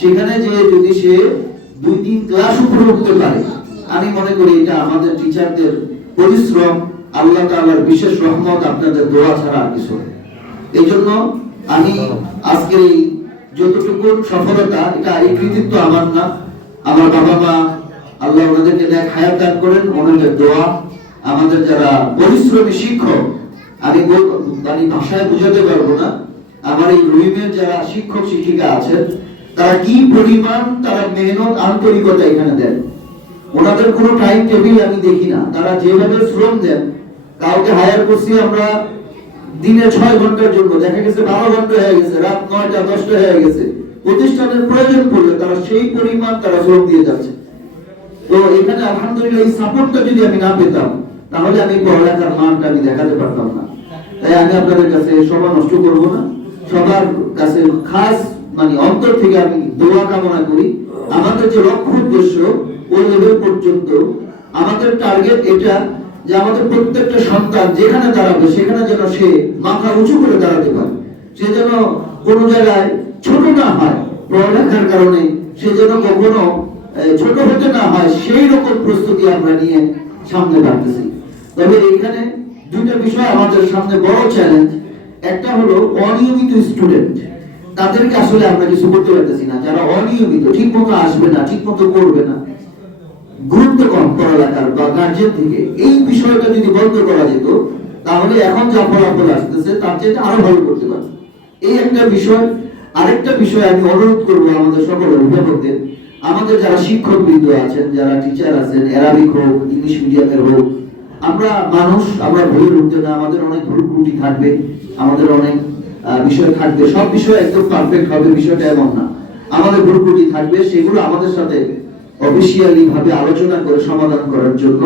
সেখানে যে যদি সে 2-3 ক্লাস উপরে উঠতে পারে, আমি মনে করি এটা আমাদের টিচারদের পরিশ্রম, আল্লাহ তাআলার বিশেষ রহমত, আপনাদের দোয়া ছাড়া আর কিছু নেই। এই জন্য আমি আজকের এই যতটুকু সফলতা, এটা এই কৃতিত্ব আমার না, আমার বাবা মা, আল্লাহ ওনাদেরকে নেক হায়াত দান করেন, ওনাদের দোয়া, আমাদের যারা পরিশ্রমী শিক্ষক, আমি মানে ভাষায় বোঝাতে পারবো না, আমার এই রহিমের যারা শিক্ষক শিক্ষিকা আছেন, তারা কি পরিমাণ তারা মেহনত আন্তরিকতা এখানে দেন। ওনাদের কোনো টাইম টেবিল আমি দেখি না, তারা যেভাবে শ্রম দেন। কাউকে হায়ার করছি আমরা দিনে 6 ঘন্টার জন্য, দেখা গেছে 12 ঘন্টা হয়ে গেছে, রাত 9টা-10টা হয়ে গেছে, প্রতিষ্ঠানের প্রয়োজন পড়লে তারা সেই পরিমাণ তারা শ্রম দিয়ে যাচ্ছে। তো এখানে আলহামদুলিল্লাহ এই সাপোর্টটা যদি আমি না পেতাম, তাহলে আমি পড়ালেখার মানটা আমি দেখাতে পারতাম না। তাই আমি আপনাদের কাছে সময় নষ্ট করব না, সবার কাছে খাস মানে অন্তর থেকে আমি দোয়া কামনা করি। আমাদের যে লক্ষ্য উদ্দেশ্য ওই লেভেল পর্যন্ত আমাদের টার্গেট এটা, যে আমাদের প্রত্যেকটা সন্তান যেখানে দাঁড়াবে সেখানে যেন সে মাথা উঁচু করে দাঁড়াতে পারে, সে যেন কোনো জায়গায় ছোট না হয় পড়ালেখার কারণে, সে যেন কখনো ছোট হতে না হয়, সেই রকম প্রস্তুতি আমরা নিয়ে সামনে বাড়তেছি। তবে এখানে 2টা বিষয় আমাদের সামনে বড় চ্যালেঞ্জ। একটা হলো অনিয়মিত স্টুডেন্ট, তাদেরকে আসলে আমরা কিছু করতে পারতেছি না। যারা অনিয়মিত, ঠিক মতো আসবে না, ঠিক মতো করবে না, গুরুত্ব কম পড়ালেখার বা গার্জিয়ান থেকে, এই বিষয়টা যদি বন্ধ করা যেত, তাহলে এখন যা ফলাফল আসতেছে তার চেয়ে আরো ভালো করতে পারবে। এই একটা বিষয়। আরেকটা বিষয় আমি অনুরোধ করব আমাদের সকল অভিভাবকদের, আমাদের যারা শিক্ষক বৃন্দ আছেন, যারা টিচার আছেন, অ্যারাবিক হোক, ইংলিশ মিডিয়ামের হোক, আমরা মানুষ, আমরা ভুল উঠতে না, আমাদের অনেক ভুল ত্রুটি থাকবে, আমাদের অনেক বিষয় থাকবে, সব বিষয় একদম পারফেক্ট হবে বিষয়টা এমন না, আমাদের ভুল ত্রুটি থাকবে। সেগুলো আমাদের সাথে অফিসিয়ালি ভাবে আলোচনা করে সমাধান করার জন্য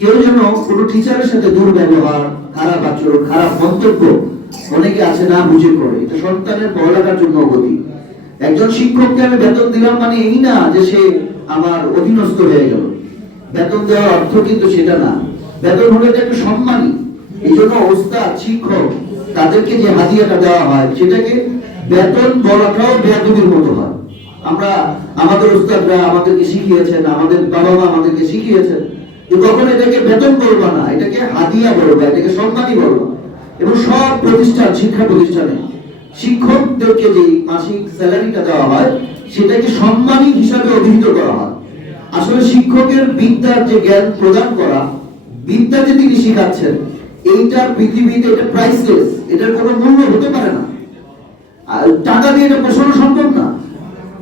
কেউ যেন কোনো টিচারের সাথে দুর্ব্যবহার, খারাপ আচরণ, খারাপ মন্তব্য অনেকে আছে না বুঝে করে, এটা সন্তানের পড়ালেখার জন্য ক্ষতি। একজন শিক্ষককে আমি বেতন দিলাম মানে এই না যে সে আমার অধীনস্থ হয়ে গেল, বেতন দেওয়ার অর্থ কিন্তু সেটা না। বেতন হলে এটা একটা সম্মানী। এই জন্য ওস্তাদ, শিক্ষক, তাদেরকে যে হাদিয়াটা দেওয়া হয় সেটাকে বেতন বলাটাও বেয়াদবির মতো হয়। আমরা আমাদের ওস্তাদরা আমাদেরকে শিখিয়েছেন, আমাদের বাবা মা আমাদেরকে শিখিয়েছেন যে কখন এটাকে বেতন বলবা না, এটাকে হাদিয়া বলবা, এটাকে সম্মানী বলবা। এবং সব প্রতিষ্ঠান, শিক্ষা প্রতিষ্ঠানে শিক্ষকদেরকে যে মাসিক স্যালারিটা দেওয়া হয় সেটাকে সম্মানী হিসাবে অভিহিত করা হয়। আসলে শিক্ষকের বিদ্যার যে জ্ঞান প্রদান করা, বিদ্যা যে তিনি শিখাচ্ছেন, এইটা পৃথিবীতে এটা প্রাইসলেস, এটার কোনো মূল্য হতে পারে না। আর টাকা দিয়ে এটা পোষানো সম্ভব না।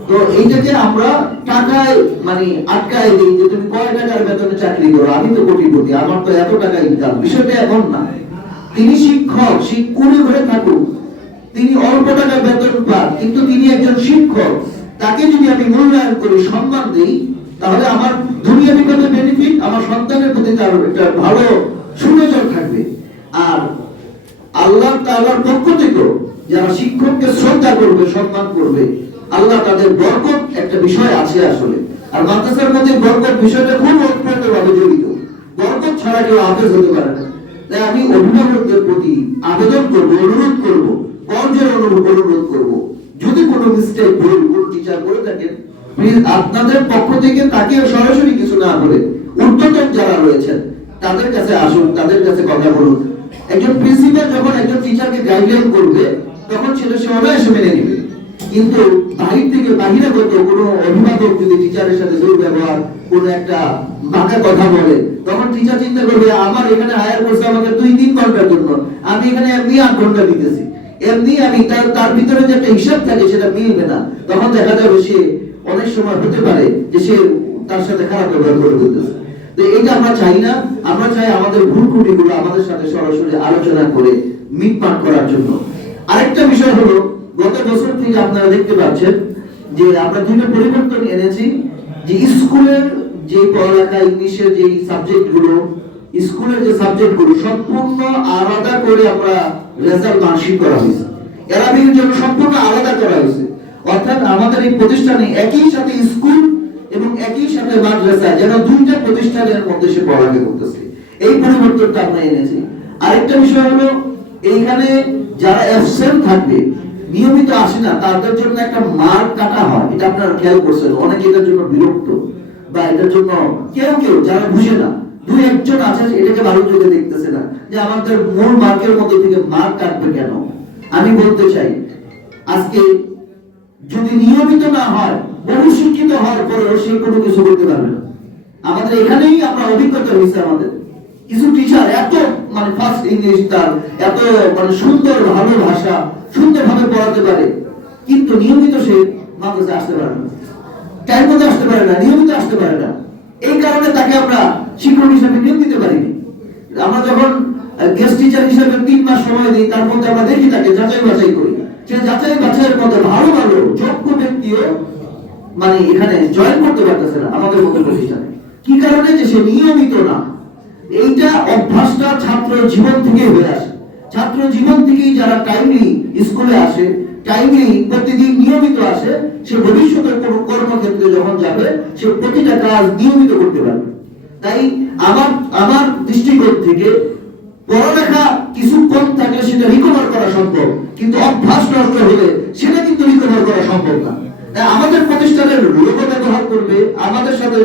তো এইটাকে আমরা টাকায় মানে আটকায় দিই যে তুমি কয় টাকার বেতনে চাকরি করো, আমি তো কোটিপতি, আমার তো এত টাকা ইনকাম। বিষয়টা এমন না। তিনি শিক্ষক, শিক্ষুনি ঘরে থাকুক, তিনি অল্প টাকা বেতন পান, কিন্তু তিনি একজন শিক্ষক। তাকে যদি আমি মূল্যায়ন করি, সম্মান দিই, তাহলে আমার দুনিয়াবি কত বেনিফিট, আমার সন্তানের প্রতি তার একটা ভালো সুনজর থাকবে। আর আল্লাহ তাআলার পক্ষ থেকে যারা শিক্ষককে শ্রদ্ধা করবে, সম্মান করবে, আল্লাহ তাদের বরকত একটা বিষয় আছে আসলে। আর মাদ্রাসার মধ্যে বরকত বিষয়টা খুব ওতপ্রোতভাবে জড়িত। বরকত ছাড়া কেউ হাফেজ হতে পারে না। তাই আমি অভিভাবকদের প্রতি আবেদন করব, অনুরোধ করব, কর্জের অনুরোধ করব, যদি কোনো মিস্টেক, ভুল কোন টিচার করে থাকেন, প্লিজ আপনাদের পক্ষ থেকে তাকে সরাসরি কিছু না বলে ঊর্ধ্বতন যারা রয়েছেন তাদের কাছে আসুন, তাদের কাছে কথা বলুন। একজন প্রিন্সিপাল যখন একজন টিচারকে গাইডলাইন করবে, তখন সেটা সে অনায়াসে মেনে নেবে। কিন্তু বাহির থেকে বাহিরাগত কোনো অভিভাবক যদি টিচারের সাথে দুর্ব্যবহার, কোনো একটা বাঁকা কথা বলে, তখন টিচার চিন্তা করবে আমার এখানে হায়ার করছে আমাকে 2-3 ঘন্টার জন্য, আমি এখানে এমনি 8 ঘন্টা দিতেছি, এমনি আমি তার ভিতরে যে একটা হিসাব থাকে সেটা মিলবে না। তখন দেখা যাবে সে অনেক সময় হতে পারে যে সে তার সাথে খারাপ ব্যবহার করে দিতেছে। তো এটা আমরা চাই না। আমরা চাই আমাদের ভুল ত্রুটিগুলো আমাদের সাথে সরাসরি আলোচনা করে মিটমাট করার জন্য। আরেকটা বিষয় হলো, গত বছর থেকে আপনারা দেখতে পাচ্ছেন যে আমরা দুটো পরিবর্তন এনেছি, যে স্কুলের যে পড়ালেখা, ইংলিশের যে সাবজেক্টগুলো, স্কুলের যে সাবজেক্টগুলো সম্পূর্ণ আলাদা করে আমরা রেজাল্ট মার্কশিট করা হয়েছে। এরাবির জন্য সম্পূর্ণ আলাদা করা হয়েছে। অর্থাৎ আমাদের এই প্রতিষ্ঠানে একই সাথে স্কুল এবং একই সাথে মাদ্রাসা, যেন দুইটা প্রতিষ্ঠানের মধ্যে সে পড়ালেখা করতেছে। এই পরিবর্তনটা আমরা এনেছি। আরেকটা বিষয় হলো, এইখানে যারা অ্যাবসেন্ট থাকবে, নিয়মিত আসে না, তাদের জন্য একটা মার্ক কাটা হয়। এটা আপনারা খেয়াল করছেন। অনেকে এটার জন্য বিরক্ত, বা এটার জন্য কেউ যারা বুঝে না, 2-1 আছে এটাকে ভালো চোখে দেখতেছে না, যে আমাদের মূল মার্কের মধ্যে থেকে মার্ক কাটবে কেন। আমি বলতে চাই, আজকে যদি নিয়মিত না হয়, বহু শিক্ষিত হওয়ার পরেও সে কোনো কিছু করতে পারবে না। আমাদের এখানেই আমরা অভিজ্ঞতা হয়েছে, আমাদের কিছু টিচার এত মানে ফার্স্ট ইংলিশ, তার এত মানে সুন্দর ভালো ভাষা, সুন্দরভাবে পড়াতে পারে, কিন্তু নিয়মিত সে মাদ্রাসায় আসতে পারে না, টাইম মতো আসতে পারে না, নিয়মিত আসতে পারে না। এই কারণে তাকে আমরা শিক্ষক হিসেবে নিয়োগ দিতে পারিনি। আমরা যখন গেস্ট টিচার হিসেবে 3 মাস সময় দিই, তার মধ্যে আমরা দেখি তাকে যাচাই বাছাই করি। সে যাচাই বাছাইয়ের মধ্যে ভালো যোগ্য ব্যক্তিও মানে এখানে জয়েন করতে পারতেছে না আমাদের মতো প্রতিষ্ঠানে। কি কারণে? যে সে নিয়মিত না। এইটা অভ্যাসটা ছাত্র জীবন থেকে হয়ে আসে। ছাত্র জীবন থেকেই যারা টাইমলি স্কুলে আসে, টাইমলি প্রতিদিন নিয়মিত আসে, সে ভবিষ্যতে কোনো কর্মক্ষেত্রে যখন যাবে, সে প্রতিটা কাজ নিয়মিত করতে পারবে। তাই আমার দৃষ্টিকোণ থেকে পড়ালেখা কিছু কম থাকলে সেটা রিকভার করা সম্ভব, কিন্তু অভ্যাস নষ্ট হলে সেটা কিন্তু রিকভার করা সম্ভব না। তাই আমাদের প্রতিষ্ঠানের লোক ব্যবহার করবে, আমাদের সাথে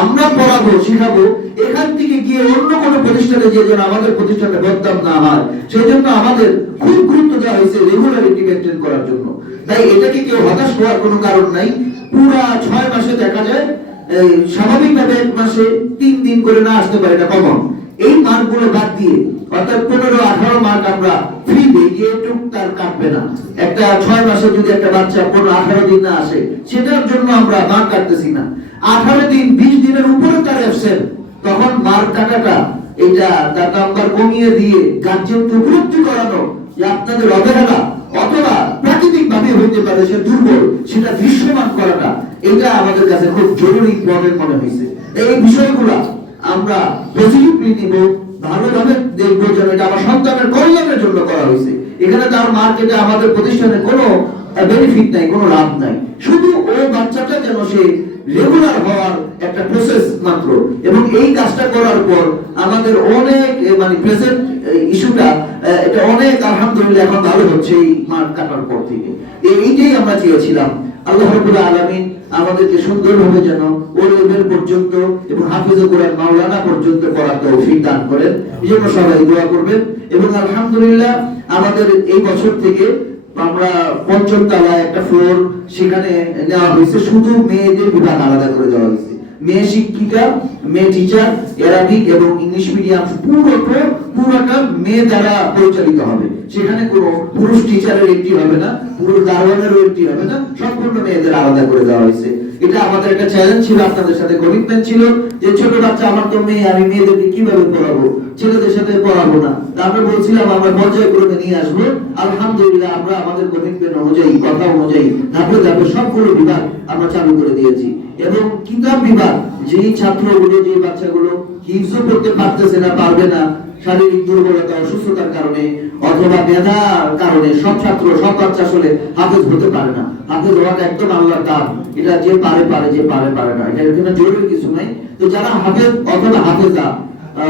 আমরা পড়াবো, শিখাবো, এখান থেকে গিয়ে অন্য কোনো প্রতিষ্ঠানে যে যেন আমাদের প্রতিষ্ঠানে বদনাম না হয়, সেই জন্য আমাদের খুব গুরুত্ব দেওয়া হয়েছে রেগুলারিটি মেনটেন করার জন্য। তাই এটাকে কেউ হতাশ হওয়ার কোনো কারণ নাই। পুরা 6 মাসে দেখা যায় স্বাভাবিকভাবে 1 মাসে 3 দিন করে না আসতে পারে, এটা কমন। এই মার্কগুলো বাদ দিয়ে, অর্থাৎ 15-18 মার্ক আমরা ফ্রি দিই, এটুক তার কাটবে না। একটা 6 মাসে যদি একটা বাচ্চা 15-18 দিন না আসে, সেটার জন্য আমরা মার্ক কাটতেছি না। 18 দিন 20 দিনের উপরে তার অ্যাবসেন্ট, তখন মার্ক কাটাটা এটা তার নাম্বার কমিয়ে দিয়ে গার্জিয়ানকে উপলব্ধি করানো যে আপনাদের অবহেলা অথবা প্রাকৃতিক ভাবে হইতে পারে সে দুর্বল, সেটা দৃশ্যমান করাটা, এটা আমাদের কাছে খুব জরুরি ইম্পর্টেন্ট মনে হয়েছে। এই বিষয়গুলো আমরা পজিটিভলি নিব, ভালোভাবে দেখবো যেন এটা আমার সন্তানের কল্যাণের জন্য করা হয়েছে। এখানে তার মার্কেটে আমাদের প্রতিষ্ঠানে কোনো বেনিফিট নাই, কোনো লাভ নাই। শুধু ও বাচ্চাটা যেন সে রেগুলার হওয়ার একটা প্রসেস মাত্র। এবং এই কাজটা করার পর আমাদের অনেক মানে প্রেজেন্ট ইস্যুটা এটা অনেক আলহামদুলিল্লাহ এখন ভালো হচ্ছে এই মাঠ কাটার পর থেকে। এইটাই আমরা চেয়েছিলাম। আল্লাহ রাব্বুল আলামিন আমাদেরকে সুন্দরভাবে যেন ও লেভেল পর্যন্ত এবং হাফেজে কোরআন মাওলানা পর্যন্ত পড়ার তৌফিক দান করেন। এই জন্য সবাই দোয়া করবেন। এবং আলহামদুলিল্লাহ আমাদের এই বছর থেকে আমরা পঞ্চম তলায় একটা ফ্লোর সেখানে নেওয়া হয়েছে, শুধু মেয়েদের বিভাগ আলাদা করে দেওয়া হয়েছে। মেয়ে শিক্ষিকা, মেয়ে টিচার, অ্যারাবিক এবং ইংলিশ মিডিয়াম পুরোটা মেয়ে দ্বারা পরিচালিত হবে। সেখানে কোনো পুরুষ টিচারের এন্ট্রি হবে না, পুরুষ দারোয়ানেরও এন্ট্রি হবে না, সম্পূর্ণ মেয়েদের আলাদা করে দেওয়া হয়েছে। এটা আমাদের একটা চ্যালেঞ্জ ছিল, আপনাদের সাথে কমিটমেন্ট ছিল যে ছোট বাচ্চা আমার তো মেয়ে, আমি মেয়েদেরকে কিভাবে পড়াবো, ছেলেদের সাথে পড়াবো না। আমরা বলছিলাম আমরা পর্যায়ক্রমে নিয়ে আসবো। আলহামদুলিল্লাহ আমরা আমাদের কমিটমেন্ট অনুযায়ী, কথা অনুযায়ী ধাপে ধাপে সবগুলো বিভাগ আমরা চালু করে দিয়েছি। এবং কিতাব বিভাগ, যেই ছাত্রগুলো, যে বাচ্চাগুলো হিফজও করতে পারতেছে না, পারবে না, শারীরিক দুর্বলতা, অসুস্থতার কারণে অথবা মেধার কারণে, সব ছাত্র, সব বাচ্চা আসলে হাফেজ হতে পারে না। হাফেজ হওয়াটা একদম আল্লাহর দান। এটা যে পারে পারে, যে পারে না, এটা এখানে জরুরি কিছু নাই। তো যারা হাফেজ অথবা হাফেজা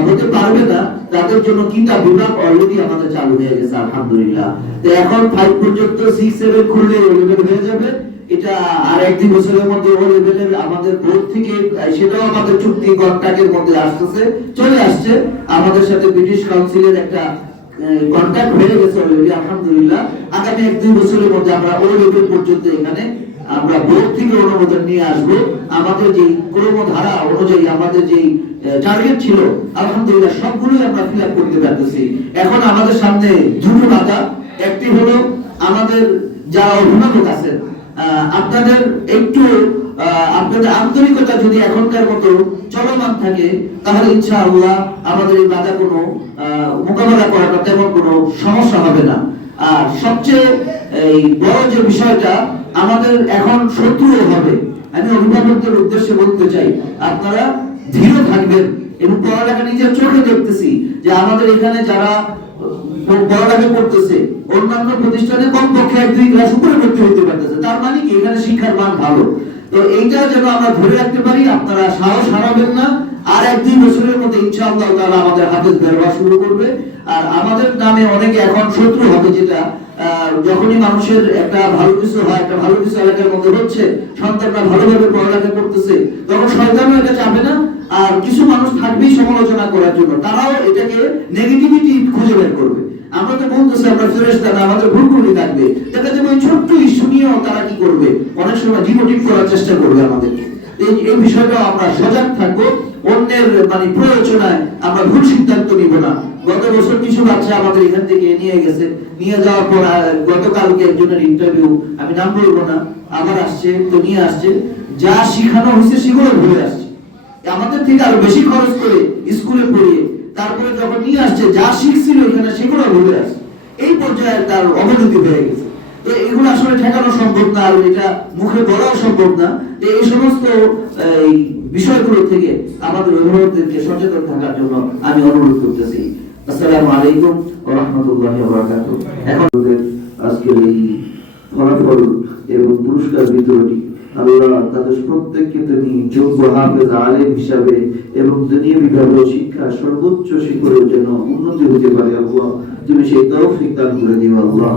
হতে পারবে না তাদের জন্য কিতাব বিভাগ অলরেডি আমাদের চালু হয়ে গেছে আলহামদুলিল্লাহ। তো এখন 5 পর্যন্ত 6, 7 খুললে ও লেভেল হয়ে যাবে। এটা আর 1-2 বছরের মধ্যে ও লেভেলের আমাদের বোর্ড থেকে, সেটাও আমাদের চুক্তি কন্ট্রাক্টের মধ্যে আসতেছে, চলে আসছে। আমাদের সাথে ব্রিটিশ কাউন্সিলের একটা কন্ট্রাক্ট হয়ে গেছে অলরেডি আলহামদুলিল্লাহ। আগামী 1-2 বছরের মধ্যে আমরা ও লেভেল পর্যন্ত এখানে আমরা বোর্ড থেকে অনুমোদন নিয়ে আসবো। আমাদের যে কর্মধারা অনুযায়ী আমাদের যে টার্গেট ছিল আলহামদুলিল্লাহ সবগুলোই আমরা ফিল আপ করতে পারতেছি। এখন আমাদের সামনে দুটো বাধা। একটি হলো আমাদের যারা অভিভাবক আছেন, আপনাদের একটু আপনাদের আন্তরিকতা যদি এখনকার মতো চলমান থাকে তাহলে ইনশাআল্লাহ আমাদের এই বাধা কোনো মোকাবেলা করাটা তেমন কোনো সমস্যা হবে না। আর সবচেয়ে এই বড় যে বিষয়টা, আমাদের এখন শত্রু হবে। আমি অভিভাবকদের উদ্দেশ্যে বলতে চাই, আপনারা ধীর থাকবেন। এবং পড়ালেখা নিজের চোখে দেখতেছি যে আমাদের এখানে যারা পড়ালেখা করতেছে অন্যান্য প্রতিষ্ঠানে কমপক্ষে 1-2 ক্লাস উপরে ভর্তি হতে পারতেছে, তার মানে কি এখানে শিক্ষার মান ভালো। তো এইটা যেন আমরা ধরে রাখতে পারি, আপনারা সাহস হারাবেন না। আর 1-2 বছরের মধ্যে ইনশাআল্লাহ তাআলা আমাদের হাফেজ বের হওয়া শুরু করবে। আর আমাদের নামে অনেকে এখন শত্রু হবে, যেটা যখনই মানুষের একটা ভালো কিছু হয়, একটা ভালো কিছু এলাকার মধ্যে হচ্ছে, সন্তানরা ভালোভাবে পড়ালেখা করতেছে, তখন শয়তানও এটা চাবে না। আর কিছু মানুষ থাকবেই সমালোচনা করার জন্য, তারাও এটাকে নেগেটিভিটি খুঁজে বের করবে। আমরা তো বলতেছি আমরা ফেরেশতা না, আমাদের ভুলগুলি থাকবে। দেখা যাবে ওই ছোট্ট ইস্যু নিয়েও তারা কি করবে, অনেক সময় ডিমোটিভ করার চেষ্টা করবে আমাদেরকে। এই বিষয়টা আমরা সজাগ থাকবো। অন্যের মানে প্রয়োজনায় আমরা ভুল সিদ্ধান্ত নিব না। গত বছর কিছু বাচ্চা আমাদের এখান থেকে নিয়ে গেছে, নিয়ে যাওয়ার পর গতকালকে একজনের ইন্টারভিউ, আমি নাম বলবো না, আবার আসছে, তো নিয়ে আসছে, যা শিখানো হয়েছে সেগুলো ভুলে আসছে। আমাদের থেকে আরো বেশি খরচ করে স্কুলে পড়িয়ে তারপরে যখন নিয়ে আসছে, যা শিখছিল এখানে সেগুলো ভুলে আসছে। এই পর্যায়ে তার অবনতি হয়ে গেছে। তো এগুলো আসলে ঠেকানো সম্ভব না, আর এটা মুখে বলাও সম্ভব না। তো এই সমস্ত বিষয়গুলো থেকে আমাদের অভিভাবকদেরকে সচেতন থাকার জন্য আমি অনুরোধ করতেছি। আসসালামু আলাইকুম ওয়া রাহমাতুল্লাহি ওয়া বারাকাতুহু। এখন আজকের এই ফলাফল এবং পুরস্কার বিতরণী, আল্লাহ তাদের প্রত্যেককে তুমি যোগ্য হাফেজ আলেম হিসাবে এবং দুনিয়াবি শিক্ষা সর্বোচ্চ শিখরে যেন উন্নতি হতে পারে আল্লাহ তুমি সেই তৌফিক দান করে দিও আল্লাহ।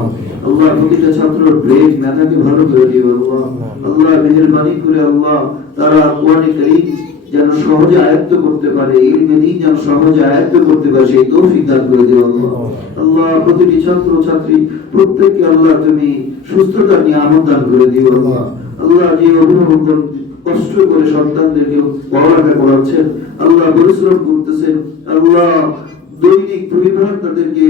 আল্লাহ প্রতিটা ছাত্রের ব্রেন মেধাকে ভালো করে দিও আল্লাহ। আল্লাহ মেহেরবানি করে আল্লাহ তারা কোরআনে কারীম যেন সহজে আয়ত্ত করতে পারে, ইলমে দ্বীন যেন সহজে আয়ত্ত করতে পারে সেই তৌফিক দান করে দিও আল্লাহ। আল্লাহ প্রতিটি ছাত্র ছাত্রী প্রত্যেককে আল্লাহ তুমি সুস্থতা নিয়ে আনন্দ দান করে দিও আল্লাহ। আল্লাহ যে অভিভাবকগণ কষ্ট করে সন্তানদেরকে পড়ালেখা করাচ্ছেন, আল্লাহ পরিশ্রম করতেছেন, আল্লাহ দৈনিক পরিবার তাদেরকে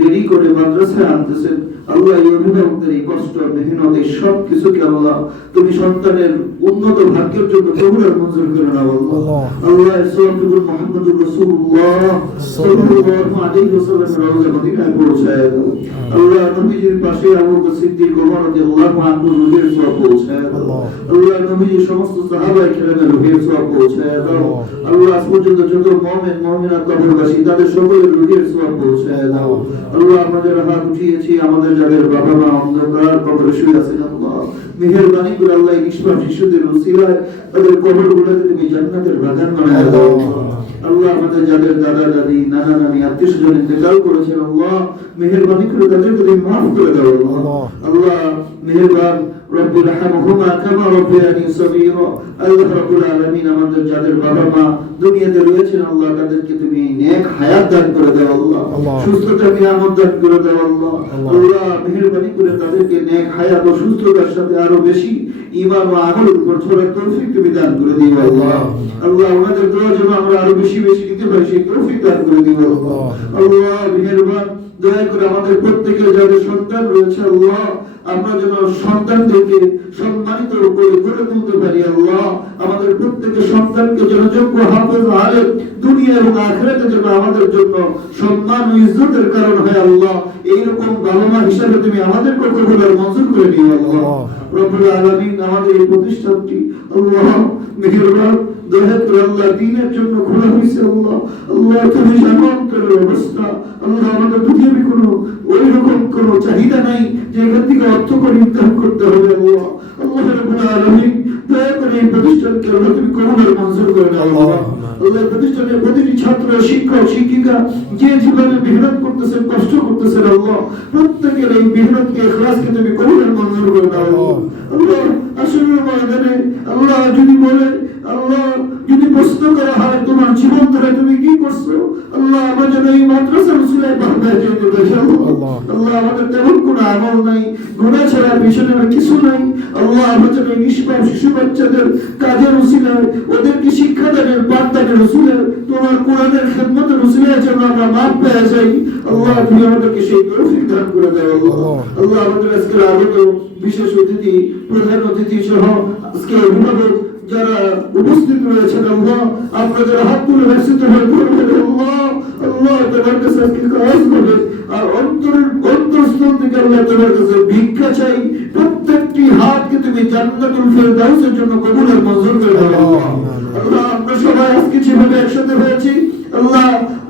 রেডি করে মাদ্রাসায় আনতেছেন, আল্লাহ এই অভিভাবকদের এই কষ্ট মেহনত এই সব কিছুকে আল্লাহ তুমি সন্তানের উন্নত ভাগ্যের জন্য কবুল মঞ্জুর করে নাও আল্লাহ। আল্লাহ সাল্লাল্লাহু মুহাম্মাদুর রাসূলুল্লাহ সাল্লাল্লাহু আলাইহি ওয়াসাল্লাম রওজা মদিনায় পৌঁছায় দাও আল্লাহ। নবীজির পাশে আবু বকর সিদ্দিক ওমর রাদিয়াল্লাহু আনহু রূহের সওয়াব পৌঁছায় দাও আল্লাহ। নবীজির সমস্ত সাহাবায়ে কেরামের রূহের সওয়াব পৌঁছায় দাও আল্লাহ। আজ পর্যন্ত যত মুমিন মুমিনাত কবরবাসী তাদের সকলের রুহের সওয়াব পৌঁছায় দাও আল্লাহ আমাদের হাত উঠিয়েছি আমাদের যাদের বাবা মা অন্ধকার কবরে শুয়ে আছেন আল্লাহ মেহেরবানি করে আল্লাহ এই নিষ্পাপ শিশুদের ওসিলায় তাদের কবরগুলোতে তুমি জান্নাতের বাগান বানায় দাও আল্লাহ আমাদের যাদের দাদা দাদি নানা নানি আত্মীয় স্বজন ইন্তেকাল করেছেন আল্লাহ মেহেরবানি করে তাদেরকে তুমি মাফ করে দাও আল্লাহ আল্লাহ মেহেরবান রব্বি রহমহুমা কামা রব্বিয়ানি সগীরা আল্লাহ রাব্বুল আলামিন আমাদের যাদের বাবা মা দুনিয়াতে রয়েছেন আল্লাহ তাদেরকে তুমি নেক হায়াত দান করে দাও আল্লাহ সুস্থতা নিয়ামত দান করে দাও আল্লাহ আল্লাহ মেহেরবানি করে তাদেরকে নেক হায়াত ও সুস্থতার সাথে আরো বেশি ঈমান ও আমলের উপর চলার তৌফিক তুমি দান করে দিও আল্লাহ আল্লাহ আমাদের দোয়া যেন আমরা আরো বেশি বেশি দিতে পারি সেই তৌফিক দান করে দিও আল্লাহ আল্লাহ মেহেরবান দয়া করে আমাদের প্রত্যেকের যাদের সন্তান রয়েছে আল্লাহ আমরা যেন সন্তানদেরকে সম্মানিত করে গড়ে তুলতে পারি আল্লাহ আমাদের প্রত্যেকের সন্তানকে যেন যোগ্য হাফেজ আলেম দুনিয়া এবং আখিরাতে যেন আমাদের জন্য সম্মান ও ইজ্জতের কারণ হয় আল্লাহ এইরকম বাবা মা হিসাবে তুমি আমাদের কখনো মঞ্জুর করে নিও আল্লাহ রব্বুল আলামিন আমাদের এই প্রতিষ্ঠানটি আল্লাহ মেহেরবান দয়া করে আল্লাহ দ্বীনের জন্য খোলা হয়েছে আল্লাহ আল্লাহ তুমি জানো অন্তরের অবস্থা আল্লাহ আমাদের দুনিয়াবি কোনো ওইরকম কোনো চাহিদা নাই যে এখান থেকে অর্থ করে ইনকাম করতে হবে আল্লাহ আল্লাহ রাব্বুল আলামিন দয়া করে এই প্রতিষ্ঠানকে আল্লাহ তুমি করুণার মঞ্জুর করে নাও আল্লাহ আল্লাহ প্রতিষ্ঠানের প্রতিটি ছাত্র শিক্ষক শিক্ষিকা যে জীবনে মেহনত করতেছেন কষ্ট করতেছেন আল্লাহ প্রত্যেকের এই মেহনতকে ইখলাসকে তুমি করুণার মঞ্জুর করে নাও আল্লাহ আসরের ময়দানে আল্লাহ যদি বলে আল্লাহ যদি প্রশ্ন করা হয় তোমার জীবন ধরে তুমি কি করছো আল্লাহ আমরা যেন এই মাদ্রাসার উসিলায় বারবার যেতে পারি আল্লাহ আমাদের তেমন কোনো আমল নাই গুনাহ ছাড়া পিছনে কিছু নাই আল্লাহ আমরা যেন এই নিষ্পাপ শিশু বাচ্চাদের কাজের উসিলায় ওদেরকে শিক্ষাদানের পাঠদানের উসিলায় তোমার কোরআনের খেদমতের উসিলায় যেন আমরা মাপ পেয়ে যাই আল্লাহ তুমি আমাদেরকে সেই তৌফিক দান করে দাও আল্লাহ আল্লাহ আমাদের আজকের আগত বিশেষ অতিথি প্রধান অতিথি সহ আজকে অভিভাবক যারা উপস্থিত রয়েছেন আল্লাহ আপনারা যারা হাত তুলে ব্যস্ত হয়ে পড়বেন আল্লাহ আল্লাহ তোমার কাছে আজকে কাজ করবেন আর অন্তরস্থল থেকে আল্লাহ তোমার কাছে ভিক্ষা চাই প্রত্যেকটি হাতকে তুমি জান্নাতুল ফেরদাউসের জন্য কবুল আর মঞ্জুর করে দাও আল্লাহ আমরা সবাই আজকে যেভাবে একসাথে হয়েছি আল্লাহ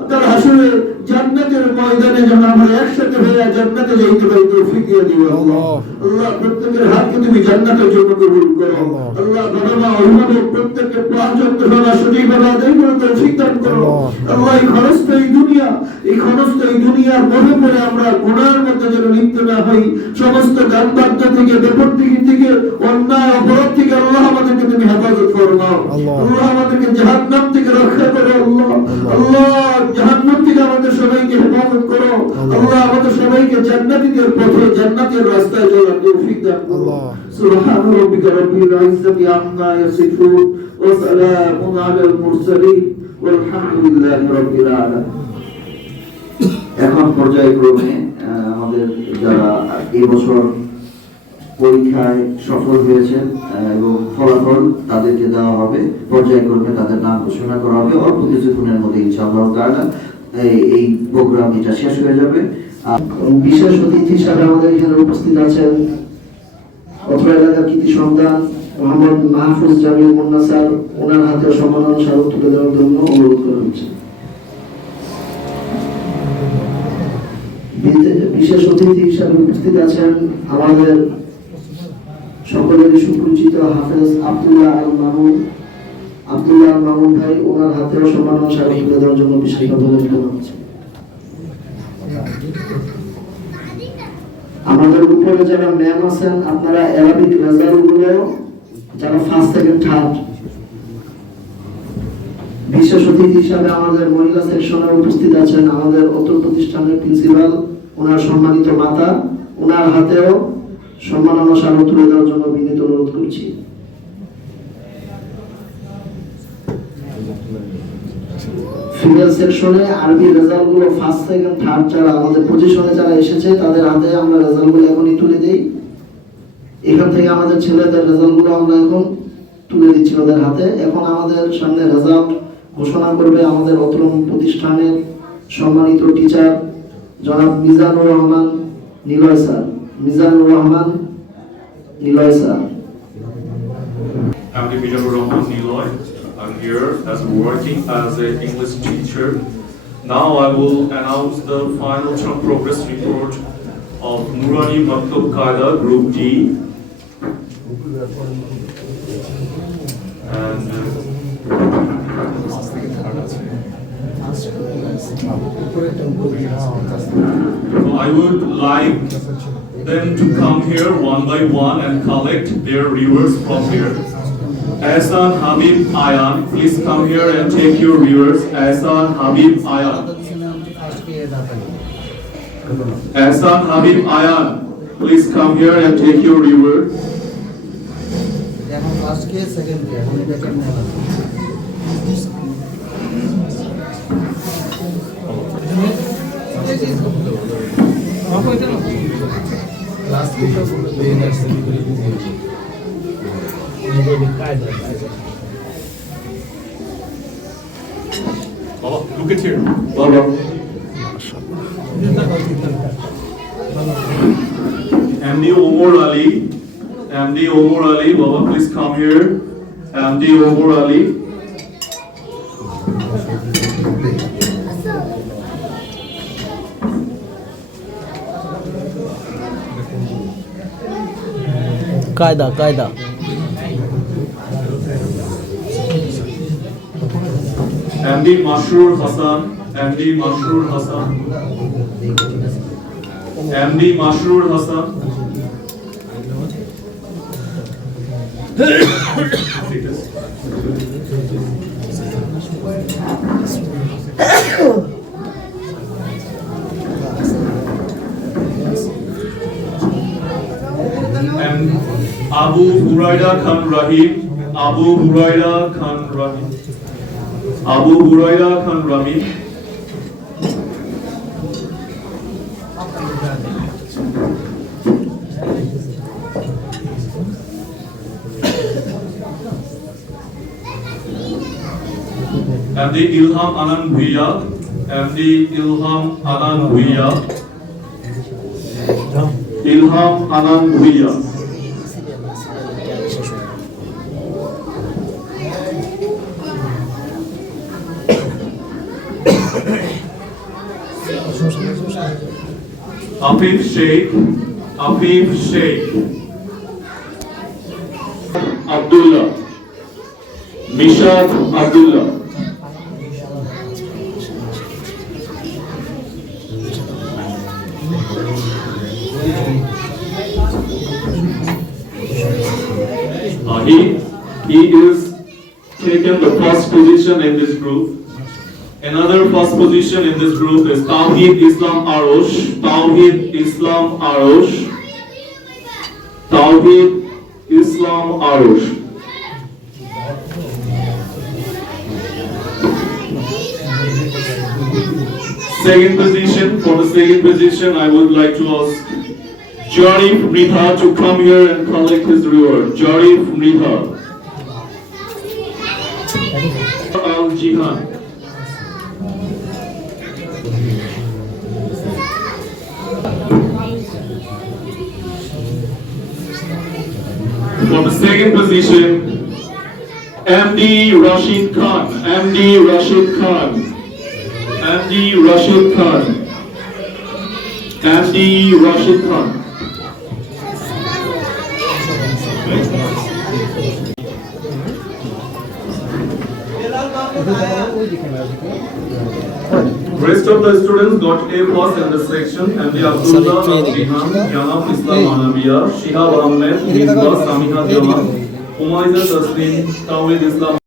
তার হাসরে জান্নাতের ময়দানে যেন আমরা একসাথে হয়ে জান্নাতে যাইতে পারি তৌফিক দিয়ে দিও আল্লাহ আল্লাহ প্রত্যেকের হাতকে তুমি জান্নাতের জন্য কবুল করো আল্লাহ বাবা মা অভিভাবক প্রত্যেকের পাঁচ ওয়াক্ত নামাজ সঠিকভাবে আদায় করে তৌফিক দান করো আল্লাহ এই ক্ষণস্থায়ী দুনিয়ার মধ্যে পড়ে আমরা গুনাহের মধ্যে যেন লিপ্ত না হই সমস্ত গান বাদ্য থেকে বেপরদিগি থেকে অন্যায় অপরাধ থেকে আল্লাহ আমাদেরকে তুমি হেফাজত করো আল্লাহ আমাদেরকে জাহান্নাম থেকে রক্ষা করো আল্লাহ জাহান্নাম থেকে আমাদের সবাইকে হেফাজত করো আল্লাহ আমাদের সবাইকে জান্নাতীদের পথে জান্নাতের রাস্তায় চলার তৌফিক দান করো সুবহান রাব্বিকা রাব্বিল ইজ্জাতি আম্মা ইয়াসিফুন ওয়া সালামুন আলাল মুরসালিন ওয়ালহামদুলিল্লাহি রাব্বিল আলামিন এখন পর্যায়ক্রমে আমাদের যারা এই বছর পরীক্ষায় সফল হয়েছেন এবং ফলাফল তাদেরকে দেওয়া হবে পর্যায়ক্রমে তাদের নাম ঘোষণা করা হবে অল্প কিছুক্ষণের মধ্যে ইনশাআল্লাহ তাআলা এই প্রোগ্রাম এটা শেষ হয়ে যাবে বিশেষ অতিথি হিসাবে আমাদের এখানে উপস্থিত আছেন অত্র এলাকার কৃতি সন্তান মোহাম্মদ মাহফুজ জামিল মুন্না স্যার ওনার হাতে সম্মাননা স্মারক তুলে দেওয়ার জন্য অনুরোধ করা হচ্ছে বিশেষ অতিথি হিসাবে উপস্থিত আছেন আমাদের সকলেরই সুপরিচিত হাফেজ আব্দুল্লাহ আল মামুন ভাই ওনার হাতেও সম্মাননা স্মারক তুলে দেওয়ার জন্য বিশেষভাবে অনুরোধ করা হচ্ছে আমাদের উপরে যারা ম্যাম আছেন আপনারা অ্যারাবিক রেজাল্ট গুলো যারা ফার্স্ট সেকেন্ড থার্ড বিশেষ অতিথি হিসাবে আমাদের মহিলা সেকশনে উপস্থিত আছেন আমাদের অত্র প্রতিষ্ঠানের প্রিন্সিপাল ওনার সম্মানিত মাতা ওনার হাতেও সম্মাননা স্মারক তুলে দেওয়ার জন্য বিনীত অনুরোধ করছি ফিমেল সেকশনে আরবি রেজাল্ট গুলো ফার্স্ট সেকেন্ড থার্ড যারা আমাদের পজিশনে যারা এসেছে তাদের হাতে আমরা রেজাল্ট গুলো এখনই তুলে দেই এখান থেকে আমাদের ছেলেদের রেজাল্ট গুলো আমরা এখন তুলে দিচ্ছি ওদের হাতে এখন আমাদের সামনে রেজাল্ট ঘোষণা করবে আমাদের অত্র প্রতিষ্ঠানের সম্মানিত টিচার জনাব Mizanur Rahman Niloy sir I'm Mizanur Rahman Niloy. I'm here as working as an English teacher Now I will announce the final term progress report of Nurani Maktub Qaeda Group D. And I would like them to come here one by one and collect their rewards from here. Ahsan Habib Ayan, please come here and take your rewards. Ahsan Habib Ayan. Ahsan Habib Ayan, please come here and take your rewards. Baba, look at here. Baba. MD Omar Ali. MD Omar Ali, Baba, please come here. MD Omar Ali. কায়দা কায়দা MD Masroor Hassan. MD Masroor Hassan. MD Masroor Hassan. Take this. And Abu Huraira Khan Rahim. Abu Huraira Khan Rahim. Abu Huraira Khan Rahim. MD Ilham Anand Bhuiya. MD Ilham Anand Bhuiya. Ilham Anand Bhuiya. Afif Sheikh. Afif Sheikh. Abdullah. Mishad Abdullah. He is taken the first position in this group. Another first position in this group is Tawheed Islam Arosh. Tawheed Islam Arosh. Tawheed Islam Arosh. Second position, for the second position, I would like to ask Jarif Mridha to come here and collect his reward. Jarif Mridha. Al Jihan. For the second position, MD Rashid Khan. MD Rashid Khan. MD Rashid Khan. MD Rashid Khan. Rest of the students got A+ in this section. MD Abdullah Al-Jihan, Janab Islam Anabiya, Shihab Ahmed, Misbah Samiha Jamal, Umayza Taslim, Tawheed Islam.